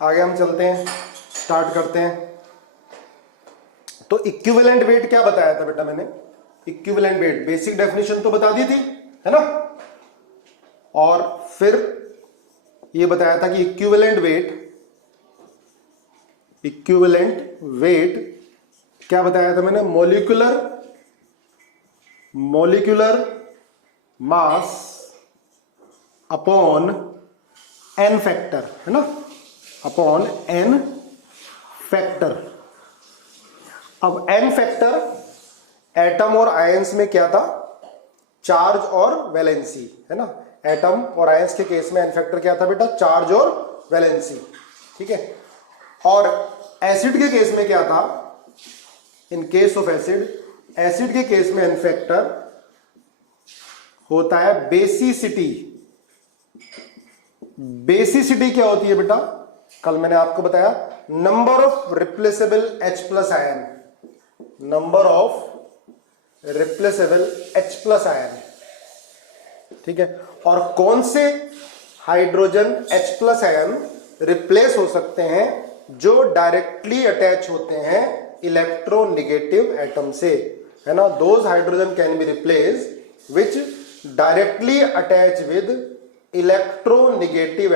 आगे हम चलते हैं, स्टार्ट करते हैं। तो इक्विवेलेंट वेट क्या बताया था बेटा मैंने? इक्विवेलेंट वेट बेसिक डेफिनेशन तो बता दी थी, है ना। और फिर ये बताया था कि इक्विवेलेंट वेट क्या बताया था मैंने? Molecular mass upon n factor, है ना, अपॉन एन फैक्टर। अब एन फैक्टर एटम और आयंस में क्या था? चार्ज और वैलेंसी, है ना। एटम और आयंस के केस में एन फैक्टर क्या था बेटा? चार्ज और वैलेंसी, ठीक है। और एसिड के केस में क्या था? इन केस ऑफ एसिड के केस में एन फैक्टर होता है बेसिसिटी। बेसिसिटी क्या होती है बेटा? कल मैंने आपको बताया, number of replaceable H plus ion, number of replaceable H plus ion, ठीक है। और कौन से hydrogen H plus ion replace हो सकते हैं? जो डायरेक्टली अटैच होते हैं इलेक्ट्रोनेगेटिव एटम से, है ना। Those hydrogen can be replace which directly attach with electronegative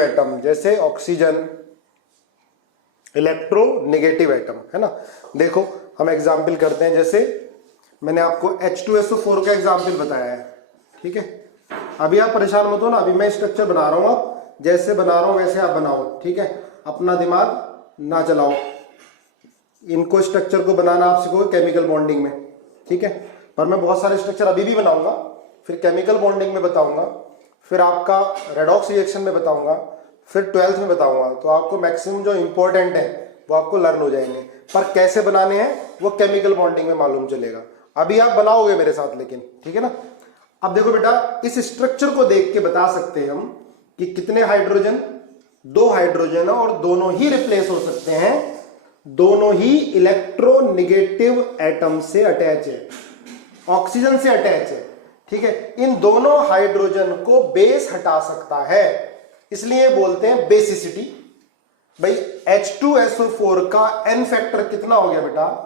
atom, जैसे ऑक्सीजन इलेक्ट्रोनेगेटिव एटम, है ना। देखो हम एग्जाम्पल करते हैं, जैसे मैंने आपको H2SO4 का एग्जाम्पल बताया है, ठीक है। अभी आप परेशान मत हो ना, अभी मैं स्ट्रक्चर बना रहा हूं, आप जैसे बना रहा हूं वैसे आप बनाओ, ठीक है। अपना दिमाग ना चलाओ, इनको स्ट्रक्चर को बनाना आप सीखोगे केमिकल बॉन्डिंग में, ठीक है। पर मैं बहुत सारे स्ट्रक्चर अभी भी बनाऊंगा, फिर केमिकल बॉन्डिंग में बताऊंगा, फिर आपका रेडॉक्स रिएक्शन में बताऊंगा, फिर 12th में बताऊंगा। तो आपको मैक्सिमम जो इंपॉर्टेंट है वो आपको लर्न हो जाएंगे, पर कैसे बनाने हैं वो केमिकल बॉन्डिंग में मालूम चलेगा। अभी आप बनाओगे मेरे साथ लेकिन, ठीक है ना। अब देखो बेटा, इस स्ट्रक्चर को देख के बता सकते हैं हम कि कितने हाइड्रोजन? 2 हाइड्रोजन और दोनों ही रिप्लेस हो सकते हैं, दोनों ही इलेक्ट्रोनेगेटिव एटम से अटैच है, ऑक्सीजन से अटैच है, ठीक है। इन दोनों हाइड्रोजन को बेस हटा सकता है, इसलिए बोलते हैं बेसिसिटी। भाई H2SO4 का एन फैक्टर कितना हो गया बेटा?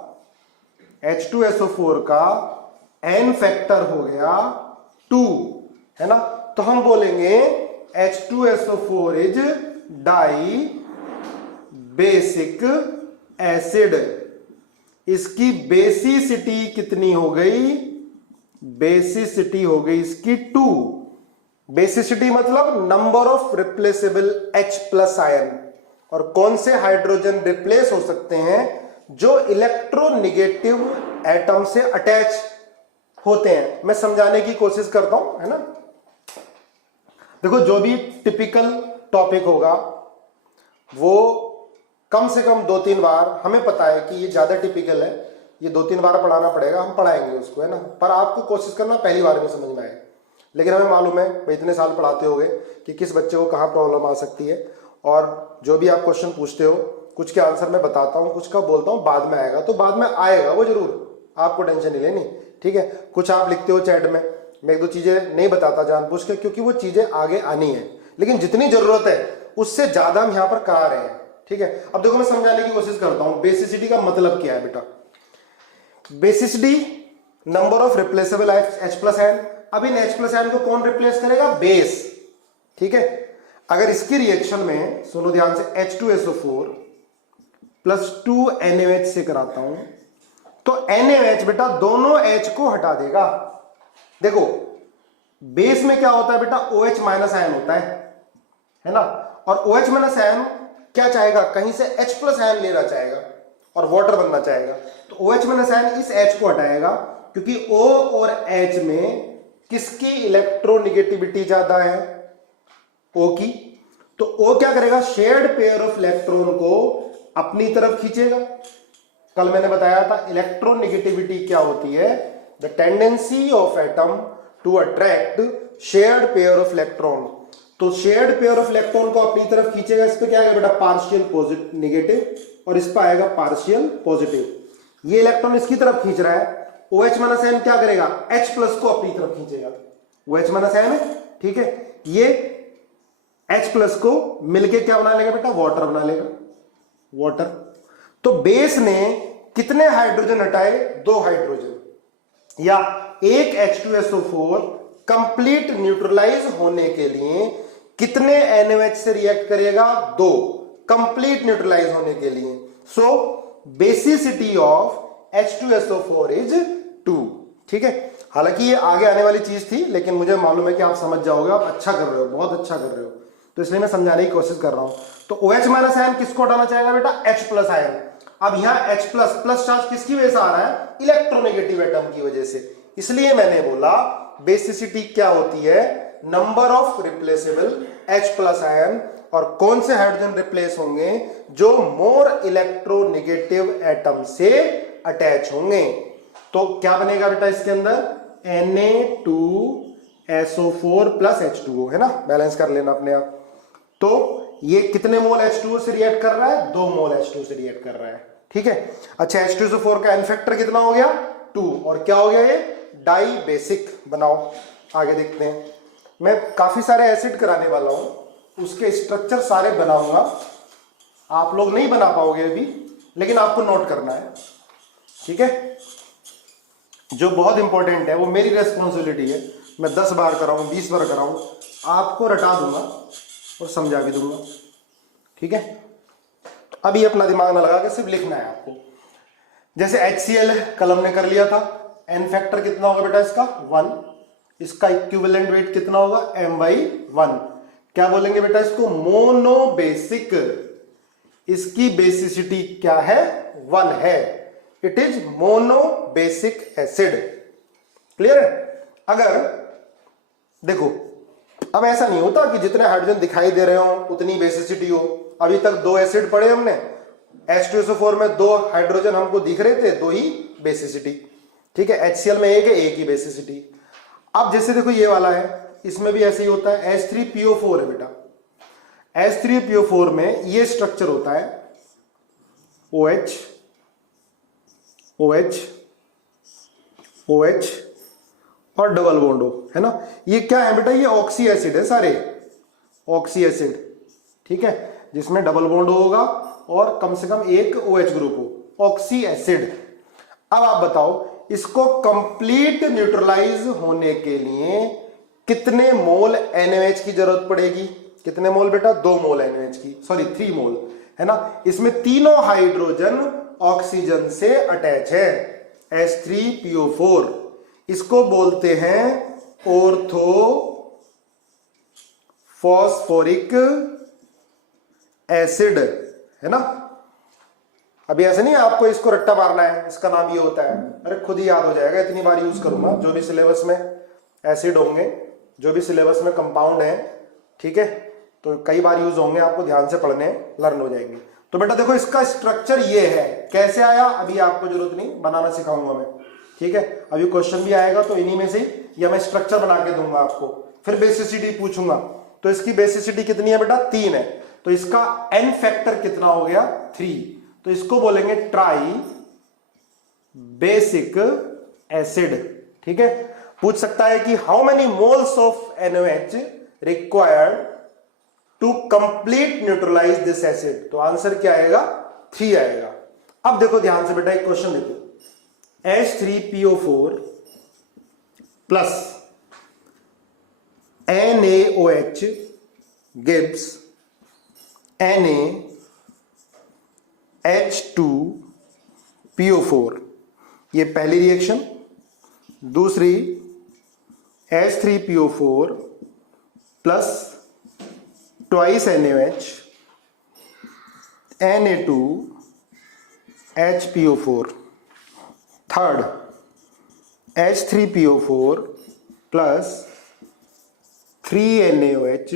H2SO4 का एन फैक्टर हो गया 2, है ना। तो हम बोलेंगे H2SO4 is di basic acid. इसकी बेसिसिटी कितनी हो गई? बेसिसिटी हो गई इसकी 2। बेसिसिटी मतलब number of replaceable H plus ion. और कौन से हाइड्रोजन रिप्लेस हो सकते हैं? जो इलेक्ट्रोनेगेटिव एटम से अटैच होते हैं। मैं समझाने की कोशिश करता हूं, है ना। देखो जो भी टिपिकल टॉपिक होगा वो कम से कम 2-3 बार, हमें पता है कि ये ज्यादा टिपिकल है, ये 2-3 बार पढ़ाना पड़ेगा, हम पढ़ाएंगे उसको, है ना। पर आपको कोशिश करना पहली बार में समझ में आए। लेकिन हमें मालूम है भाई इतने साल पढ़ाते होगे कि किस बच्चे को कहाँ प्रॉब्लम आ सकती है। और जो भी आप क्वेश्चन पूछते हो, कुछ के आंसर मैं बताता हूँ, कुछ का बोलता हूँ बाद में आएगा, तो बाद में आएगा वो जरूर, आपको टेंशन नहीं लेनी, ठीक है। कुछ आप लिखते हो चैट में, मैं 1-2 चीजें नहीं बताता जानबूझ के, क्योंकि वो चीजें आगे आनी है, लेकिन जितनी जरूरत है उससे ज्यादा हम यहाँ पर करा रहे हैं, ठीक है। अब देखो मैं समझाने की कोशिश करता हूँ बेसिसिटी का मतलब क्या है बेटा। Basicity number of replaceable H plus ion. अब इन H प्लस आयन को कौन रिप्लेस करेगा? बेस, ठीक है। अगर इसकी रिएक्शन में सुनो ध्यान से, H2SO4 प्लस 2 NaOH से कराता हूं, तो NaOH बेटा दोनों H को हटा देगा। देखो बेस में क्या होता है बेटा? OH माइनस आयन होता है ना। और OH माइनस आयन क्या चाहेगा? कहीं से H प्लस आयन लेना चाहेगा और वाटर बनना चाहेगा। तो OH माइनस आयन इस H को हटाएगा, क्योंकि O और H में किसकी इलेक्ट्रोनेगेटिविटी ज्यादा है? O की। तो O क्या करेगा? शेयर्ड पेयर ऑफ इलेक्ट्रॉन को अपनी तरफ खींचेगा। कल मैंने बताया था इलेक्ट्रोनेगेटिविटी क्या होती है? The tendency of atom to attract shared pair of electron. तो शेयर्ड पेयर ऑफ इलेक्ट्रॉन को अपनी तरफ खींचेगा। इस पे क्या आएगा बेटा? पार्शियल पॉजिटिव नेगेटिव, और इस पे आएगा पार्शियल पॉजिटिव। ये इलेक्ट्रॉन इसकी तरफ खींच रहा है, OH माइनस आयन क्या करेगा? H प्लस को अपनी तरफ खींचेगा। OH माइनस आयन है, ठीक है। ये H+ को मिलके क्या बना लेगा बेटा, वाटर बना लेगा, वाटर। तो बेस ने कितने हाइड्रोजन हटाए, 2 हाइड्रोजन, या एक H2SO4 कंप्लीट न्यूट्रलाइज होने के लिए कितने NaOH से रिएक्ट करेगा, 2 कंप्लीट न्यूट्रलाइज होने के लिए। सो बेसिसिटी ऑफ H2SO4 इज 2। ठीक है, हालांकि ये आगे आने वाली चीज थी, लेकिन मुझे मालूम है कि आप समझ जाओगे, आप अच्छा कर रहे हो, बहुत अच्छा कर रहे हो, तो इसलिए मैं समझाने की कोशिश कर रहा हूं। तो OH- आयन किसको हटाना चाहेगा बेटा, H+ आयन। अब यहां H+ प्लस चार्ज किसकी वजह से आ रहा है, इलेक्ट्रोनेगेटिव एटम की वजह से, इसलिए मैंने बोला बेसिसिटी क्या होती है, number of replaceable H+ ion, और कौन से हाइड्रोजन रिप्लेस होंगे, जो मोर इलेक्ट्रोनेगेटिव एटम से अटैच होंगे। तो क्या बनेगा बेटा इसके अंदर, Na2SO4 प्लस H2O, है ना, बैलेंस कर लेना अपने आप। तो ये कितने मोल H2O से रिएक्ट कर रहा है, 2 मोल H2O से रिएक्ट कर रहा है। ठीक है, अच्छा H2SO4 का एन फैक्टर कितना हो गया, 2, और क्या हो गया ये, डाई बेसिक। बनाओ, आगे देखते हैं। मैं काफी सारे एसिड कराने वाला हूं, उसके स्ट्रक्चर सारे बनाऊंगा, आप लोग नहीं बना पाओगे अभी, लेकिन आपको नोट करना है। ठीक है, जो बहुत इंपॉर्टेंट है वो मेरी रेस्पॉन्सिबिलिटी है, मैं 10 बार कराऊं, 20 बार कराऊं, आपको रटा दूंगा और समझा भी दूंगा। ठीक है, अभी अपना दिमाग ना लगा के सिर्फ लिखना है आपको। जैसे HCl कलम ने कर लिया था, एन फैक्टर कितना होगा बेटा इसका, 1, इसका इक्विवेलेंट वेट कितना होगा, m/1। क्या बोलेंगे बेटा इसको, मोनोबेसिक, इसकी बेसिसिटी क्या है, 1 है, it is monobasic acid. Clear है। अगर देखो, अब ऐसा नहीं होता कि जितने हाइड्रोजन दिखाई दे रहे हो उतनी बेसिसिटी हो। अभी तक 2 एसिड पढ़े हमने, H2SO4 में 2 हाइड्रोजन हमको दिख रहे थे, 2 ही बेसिसिटी। ठीक है, HCl में 1 है, 1 ही बेसिसिटी। अब जैसे देखो ये वाला है, इसमें भी ऐसे ही होता है, H3PO4 है बेटा, H3PO4 में ये स्ट्रक्चर होता है, OH OH OH और डबल बॉन्ड O, है ना। ये क्या है बेटा, ये ऑक्सी एसिड है, सारे ऑक्सी एसिड। ठीक है, जिसमें डबल बॉन्ड होगा और कम से कम एक OH ग्रुप हो, ऑक्सी एसिड। अब आप बताओ, इसको कंप्लीट न्यूट्रलाइज होने के लिए कितने मोल NaOH की जरूरत पड़ेगी, कितने मोल बेटा, 2 मोल NaOH की, सॉरी 3 मोल, है ना। इसमें तीनों हाइड्रोजन ऑक्सीजन से अटैच है, H3PO4, इसको बोलते हैं ऑर्थो फॉस्फोरिक एसिड, है ना। अभी ऐसे नहीं आपको इसको रट्टा मारना है, इसका नाम ये होता है, अरे खुद ही याद हो जाएगा, इतनी बार यूज करूंगा। जो भी सिलेबस में एसिड होंगे, जो भी सिलेबस में कंपाउंड है, ठीक है, तो कई बार यूज होंगे, आपको ध्यान से पढ़ने, लर्न हो जाएंगे। तो बेटा देखो, इसका स्ट्रक्चर ये है, कैसे आया अभी आपको जरूरत नहीं, बनाना सिखाऊंगा मैं। ठीक है, अभी क्वेश्चन भी आएगा तो इन्हीं में से, या मैं स्ट्रक्चर बना के दूंगा आपको, फिर बेसिसिटी पूछूंगा। तो इसकी बेसिसिटी कितनी है बेटा, 3 है, तो इसका एन फैक्टर कितना हो गया, 3। तो इसको बोलेंगे ट्राई बेसिक एसिड। ठीक है, पूछ सकता है कि how many moles of NaOH required to complete neutralize this acid, तो आंसर क्या आएगा, 3 आएगा। अब देखो ध्यान से बेटा, एक क्वेश्चन देखो, H3PO4 plus NaOH gives NaH2PO4, ये पहली रिएक्शन। दूसरी H3PO4 plus twice NaOH Na2HPO4। Third H3PO4 plus 3 NaOH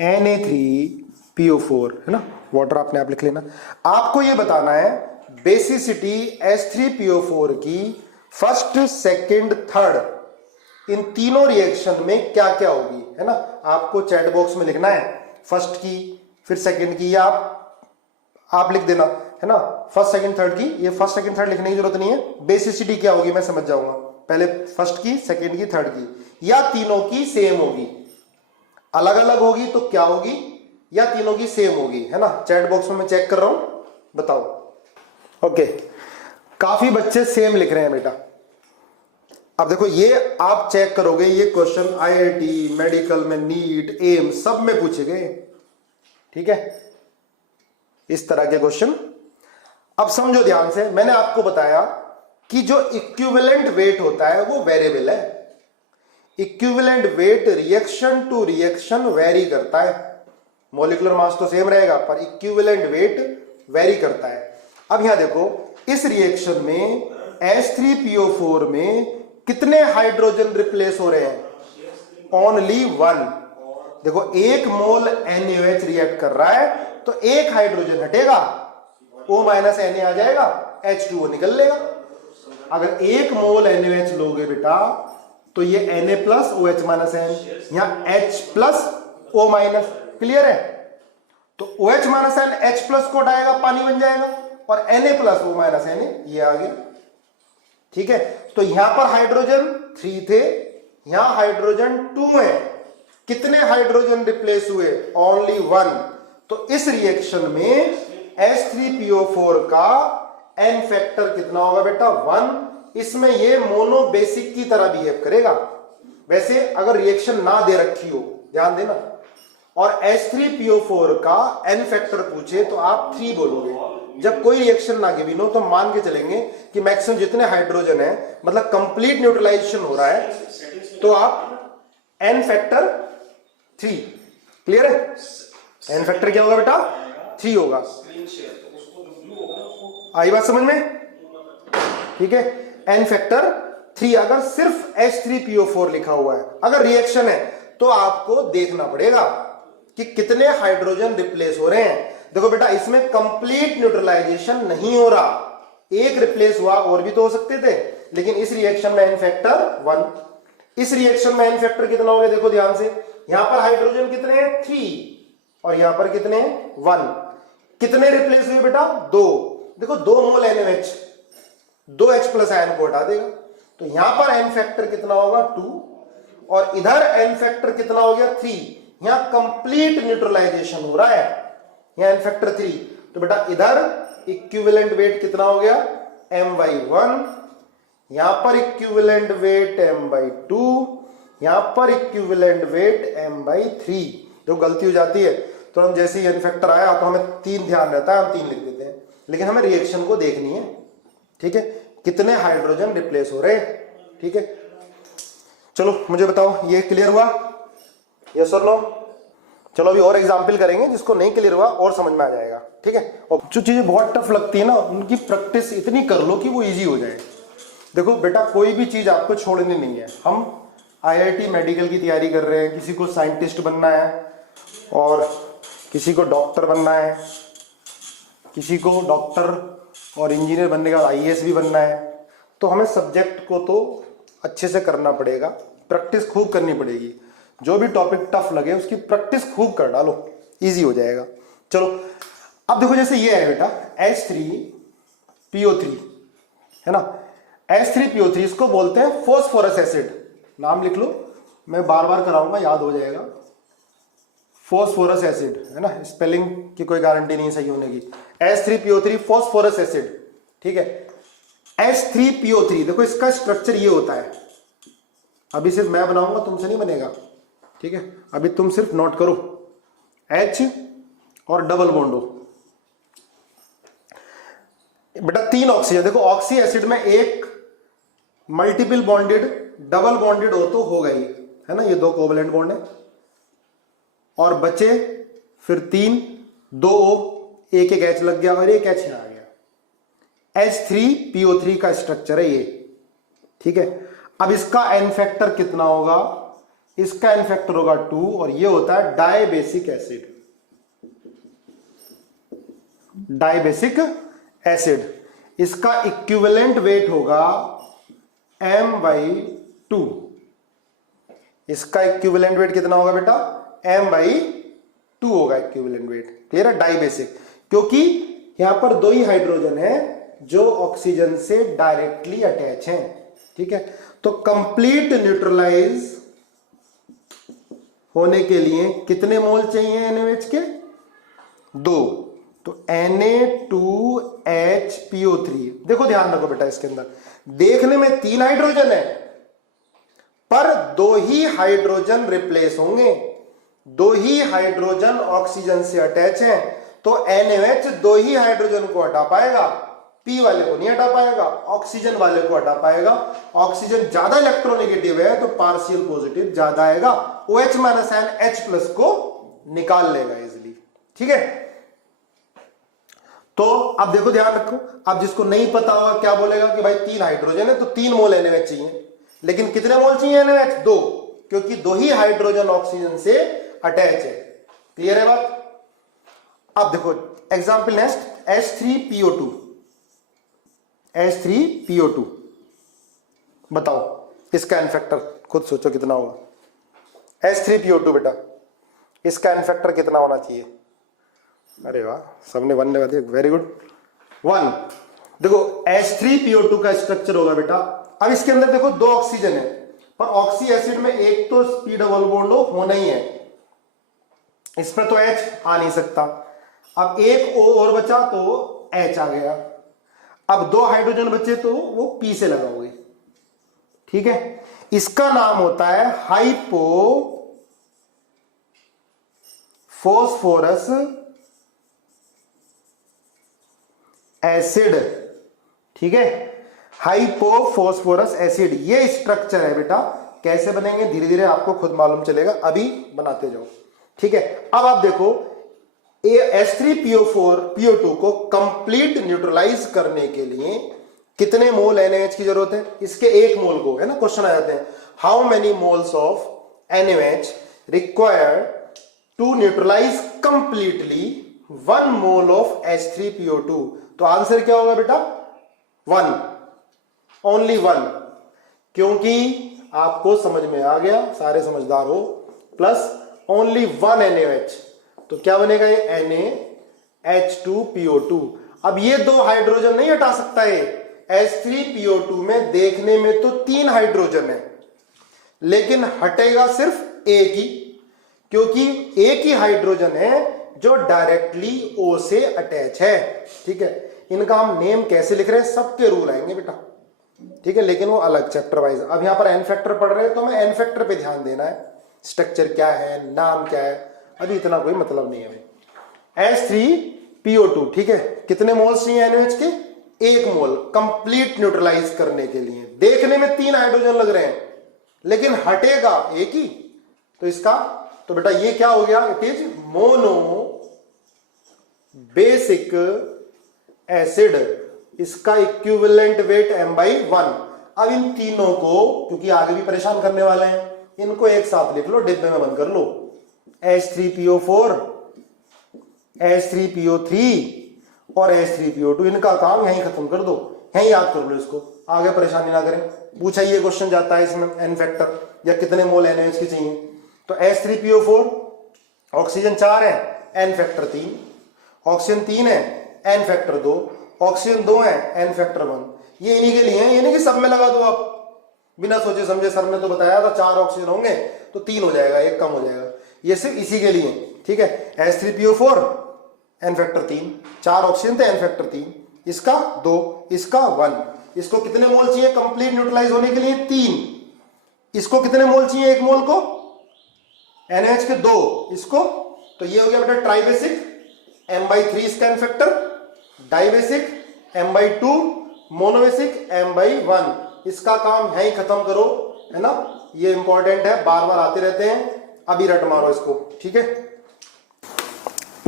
Na3PO4, है ना। वाटर आपने आप लिख लेना। आपको यह बताना है बेसिसिटी H3PO4 की फर्स्ट, सेकंड, थर्ड, इन तीनों रिएक्शन में क्या क्या होगी, है ना। आपको चैट बॉक्स में लिखना है, फर्स्ट की, फिर सेकंड की, या आप लिख देना, है ना, फर्स्ट सेकंड थर्ड की। ये फर्स्ट सेकंड थर्ड लिखने की जरूरत नहीं है, बेसिसिटी क्या होगी मैं समझ जाऊंगा, पहले फर्स्ट की, सेकंड की, थर्ड की। या तीनों की सेम होगी। अलग अलग होगी तो क्या होगी, या तीनों की सेम होगी, है ना। चैट बॉक्स में मैं चेक कर रहा हूं, बताओ। ओके, काफी बच्चे सेम लिख रहे हैं बेटा। अब देखो ये आप चेक करोगे, ये क्वेश्चन आईआईटी, मेडिकल में, नीट, एम सब में पूछे गए, ठीक है, इस तरह के क्वेश्चन। अब समझो ध्यान से, मैंने आपको बताया कि जो इक्विवेलेंट वेट होता है वो वेरिएबल है। Equivalent weight reaction to reaction vary करता है। मॉलिक्यूलर मास तो सेम रहेगा पर इक्विवेलेंट वेट वेरी करता है। अब यहां देखो, इस रिएक्शन में H3PO4 में कितने हाइड्रोजन रिप्लेस हो रहे हैं? ओनली 1। देखो 1 मोल NaOH रिएक्ट कर रहा है तो 1 हाइड्रोजन हटेगा, O माइनस Na आ जाएगा, H2O निकल लेगा। अगर 1 मोल NaOH लोगे बेटा तो ये Na plus OH minus N, यहां H plus O minus, clear है। तो OH minus N H plus को हटाएगा, पानी बन जाएगा, और Na plus O minus Na ये आ गया, ठीक है। तो यहां पर हाइड्रोजन 3 थे, यहां हाइड्रोजन 2 है। कितने हाइड्रोजन रिप्लेस हुए? ओनली 1। तो इस रिएक्शन में H3PO4 का N फैक्टर कितना होगा बेटा? 1। इसमें ये मोनो बेसिक की तरह बिहेव करेगा। वैसे अगर रिएक्शन ना दे रखी हो, ध्यान देना, और H3PO4 का N फैक्टर पूछे तो आप 3 बोलोगे। जब कोई रिएक्शन ना गिवन हो तो मान के चलेंगे कि मैक्सिमम जितने हाइड्रोजन है, मतलब कंप्लीट न्यूट्रलाइजेशन हो रहा है, तो आप N फैक्टर 3, क्लियर है। N फैक्टर क्या होगा बेटा? 3 होगा। आई बात समझ में? ठीक है, N फैक्टर 3 अगर सिर्फ H3PO4 लिखा हुआ है। अगर रिएक्शन है तो आपको देखना पड़ेगा कि कितने हाइड्रोजन रिप्लेस हो रहे हैं। देखो बेटा, इसमें कंप्लीट न्यूट्रलाइजेशन नहीं हो रहा, एक रिप्लेस हुआ, और भी तो हो सकते थे, लेकिन इस रिएक्शन में N फैक्टर 1। इस रिएक्शन में N फैक्टर कितना हो गया? देखो ध्यान से, यहां पर हाइड्रोजन कितने हैं? 3, और यहां पर कितने हैं? 1। कितने रिप्लेस हुए बेटा? 2। देखो 2 मोल NaOH, 2 H प्लस आयन को हटा देगा, तो यहां पर N फैक्टर कितना होगा? 2, और इधर N फैक्टर कितना हो गया? 3। यहां कंप्लीट न्यूट्रलाइजेशन हो रहा है, यहां N फैक्टर 3। तो बेटा इधर इक्विवेलेंट वेट कितना हो गया? M/1। यहां पर इक्विवेलेंट वेट M/2, यहां पर इक्विवेलेंट वेट M/3। जो गलती हो जाती है तो हम जैसे ही N फैक्टर आया तो हमें 3 ध्यान रहता है, हम 3 लिख देते हैं, लेकिन हमें रिएक्शन को देखनी है, ठीक है, कितने हाइड्रोजन रिप्लेस हो रहे हैं, ठीक है। चलो मुझे बताओ, ये क्लियर हुआ? यस और नो? चलो अभी और एग्जाम्पल करेंगे, जिसको नहीं क्लियर हुआ और समझ में आ जाएगा, ठीक है। और जो चीजें बहुत टफ लगती है ना, उनकी प्रैक्टिस इतनी कर लो कि वो इजी हो जाए। देखो बेटा, कोई भी चीज आपको छोड़नी नहीं है। हम आईआईटी मेडिकल की तैयारी कर रहे हैं, किसी को साइंटिस्ट बनना है, और किसी को डॉक्टर बनना है, किसी को डॉक्टर और इंजीनियर बनने का आईएएस भी बनना है, तो हमें सब्जेक्ट को तो अच्छे से करना पड़ेगा, प्रैक्टिस खूब करनी पड़ेगी। जो भी टॉपिक टफ लगे उसकी प्रैक्टिस खूब कर डालो, इजी हो जाएगा। चलो अब देखो, जैसे ये है बेटा H3PO3, है ना। H3PO3 इसको बोलते हैं फॉस्फोरस एसिड। नाम लिख लो, मैं बार बार कराऊंगा, याद हो जाएगा। फॉस्फोरस एसिड, है ना, स्पेलिंग की कोई गारंटी नहीं सही होने की। H3PO3 फॉस्फोरस एसिड, ठीक है। H3PO3 देखो, इसका स्ट्रक्चर ये होता है। अभी सिर्फ मैं बनाऊंगा, तुमसे नहीं बनेगा, ठीक है। अभी तुम सिर्फ नोट करो, H और डबल बॉन्ड हो बेटा, 3 ऑक्सीजन। देखो ऑक्सी एसिड में एक मल्टीपल बॉन्डेड, डबल बॉन्डेड हो तो होगा ही, है ना, ये 2 कोवलेंट बॉन्ड है, और बचे फिर 3, 2 O, एक H लग गया और एक H आ गया। H3PO3 का स्ट्रक्चर है ये, ठीक है। अब इसका N फैक्टर कितना होगा? इसका N फैक्टर होगा 2, और ये होता है डाइबेसिक एसिड। डाइबेसिक एसिड, इसका इक्विवेलेंट वेट होगा M/2। इसका इक्विवेलेंट वेट कितना होगा बेटा? M/2 होगा इक्विवेलेंट वेट, क्लियर है। डाइबेसिक, क्योंकि यहां पर 2 ही हाइड्रोजन है जो ऑक्सीजन से डायरेक्टली अटैच हैं, ठीक है। तो कंप्लीट न्यूट्रलाइज होने के लिए कितने मोल चाहिए NaOH के? 2। तो Na2HPO3। देखो ध्यान रखो बेटा, इसके अंदर देखने में 3 हाइड्रोजन है, पर 2 ही हाइड्रोजन रिप्लेस होंगे, 2 ही हाइड्रोजन ऑक्सीजन से अटैच हैं। तो NaOH 2 ही हाइड्रोजन को हटा पाएगा, P वाले को नहीं हटा पाएगा, ऑक्सीजन वाले को हटा पाएगा। ऑक्सीजन ज्यादा इलेक्ट्रोनेगेटिव है तो पार्शियल पॉजिटिव ज्यादा आएगा, OH minus ion H plus को निकाल लेगा इजिली। ठीक है, तो अब देखो ध्यान रखो, अब जिसको नहीं पता होगा क्या बोलेगा कि भाई 3 हाइड्रोजन है तो 3 मोल NaOH चाहिए, लेकिन कितने मोल चाहिए NaOH? 2, क्योंकि 2 ही हाइड्रोजन ऑक्सीजन से अटैच है। क्लियर है बात? अब देखो एग्जांपल नेक्स्ट, H3PO2। H3PO2 बताओ इसका एन फैक्टर खुद सोचो कितना होगा। H3PO2 बेटा इसका एन फैक्टर कितना होना चाहिए? अरे वाह, सबने 1 लगा दिया, वेरी गुड, 1। देखो H3PO2 का स्ट्रक्चर होगा बेटा, अब इसके अंदर देखो 2 ऑक्सीजन है, पर ऑक्सी एसिड में एक तो sp डबल बॉन्ड होना ही है, इस पर तो H आ नहीं सकता। अब एक O और बचा तो H आ गया, अब 2 हाइड्रोजन बचे तो वो P से लगाओगे। ठीक है, इसका नाम होता है हाइपो फोस्फोरस एसिड। ठीक है, हाइपोफॉस्फोरस एसिड, ये स्ट्रक्चर है बेटा। कैसे बनेंगे धीरे धीरे आपको खुद मालूम चलेगा, अभी बनाते जाओ। ठीक है, अब आप देखो H3PO2 को कंप्लीट न्यूट्रलाइज करने के लिए कितने मोल NaOH की जरूरत है? इसके 1 मोल को, है ना, क्वेश्चन आ जाते हैं, how many moles of NaOH required to neutralize completely 1 mole of H3PO2? तो आंसर क्या होगा बेटा? 1, ओनली 1, क्योंकि आपको समझ में आ गया, सारे समझदार हो, प्लस ओनली 1 NaOH, तो क्या बनेगा ये NaH2PO2। अब ये 2 हाइड्रोजन नहीं हटा सकता है, H3PO2 में देखने में तो 3 हाइड्रोजन है, लेकिन हटेगा सिर्फ एक ही, क्योंकि एक ही हाइड्रोजन है जो डायरेक्टली O से अटैच है। ठीक है, इनका हम नेम कैसे लिख रहे हैं, सबके रूल आएंगे बेटा। ठीक है, लेकिन वो अलग चैप्टर वाइज। अब यहां पर एन फैक्टर पढ़ रहे हैं तो हमें एन फैक्टर पे ध्यान देना है, स्ट्रक्चर क्या है, नाम क्या है, अभी इतना कोई मतलब नहीं है। H3PO2, ठीक है, कितने मोल्स चाहिए NaOH के? 1 मोल कंप्लीट न्यूट्रलाइज करने के लिए। देखने में 3 हाइड्रोजन लग रहे हैं, लेकिन हटेगा एक ही, तो इसका तो बेटा ये क्या हो गया? It is mono basic acid, इसका इक्विवेलेंट वेट m/1। अब इन तीनों को, क्योंकि आगे भी परेशान करने वाले हैं, इनको एक साथ लिख लो, डिब्बे में बंद कर लो। H3PO4, H3PO3 और H3PO2, इनका काम यहीं खत्म कर दो, यहीं याद कर लो इसको, आगे परेशानी ना करें। पूछा ये क्वेश्चन जाता है इसमें एन फैक्टर या कितने मोल NaOH की चाहिए, तो H3PO4 ऑक्सीजन 4 है, एन फैक्टर 3, ऑक्सीजन 3 है, एन फैक्टर 2, ऑक्सीजन 2 है, एन फैक्टर 1। ये इन्हीं के लिए है, ये नहीं कि सब में लगा दो आप बिना सोचे समझे। सर ने तो बताया था 4 ऑक्सीजन होंगे तो 3 हो जाएगा, 1 कम हो जाएगा, ये सिर्फ इसी के लिए। ठीक है, H3PO4 एन फैक्टर 3, 4 ऑक्सीजन थे, एन फैक्टर 3, इसका 2, इसका 1। इसको कितने मोल चाहिए कंप्लीट न्यूट्रलाइज होने के लिए? 3। इसको कितने मोल चाहिए 1 मोल को? NaOH के 2, इसको, तो ये हो गया बेटा ट्राइबेसिक, m/3 इसका n factor, dibasic m/2, monobasic m/1। इसका काम है ही खत्म करो, है ना, ये इंपॉर्टेंट है, बार बार आते रहते हैं, अभी रट मारो इसको। ठीक है,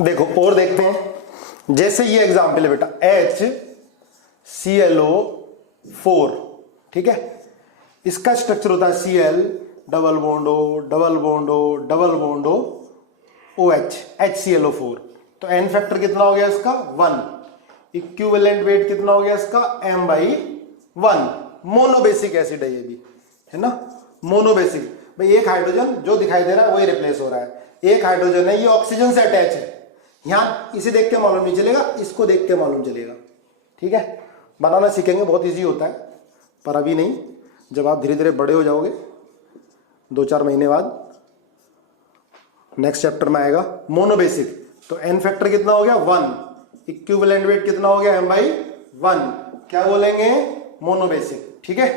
देखो और देखते हैं, जैसे ये एग्जांपल है बेटा HClO4, ठीक है, इसका स्ट्रक्चर होता है Cl double bond O double bond O double bond O OH, HClO4। तो एन फैक्टर कितना हो गया इसका? 1। इक्विवेलेंट वेट कितना हो गया इसका? m/1। मोनोबेसिक एसिड है ये भी, है ना, मोनोबेसिक। भाई एक हाइड्रोजन जो दिखाई दे रहा है वही रिप्लेस हो रहा है, एक हाइड्रोजन है, ये ऑक्सीजन से अटैच है। यहां इसे देख के मालूम नहीं चलेगा, इसको देख के मालूम चलेगा। ठीक है, बनाना सीखेंगे, बहुत इजी होता है, पर अभी नहीं, जब आप धीरे धीरे बड़े हो जाओगे 2-4 महीने बाद, नेक्स्ट चैप्टर में आएगा मोनोबेसिक। तो n फैक्टर कितना हो गया 1, इक्विवेलेंट वेट कितना हो गया m/1, क्या बोलेंगे मोनोबेसिक। ठीक है,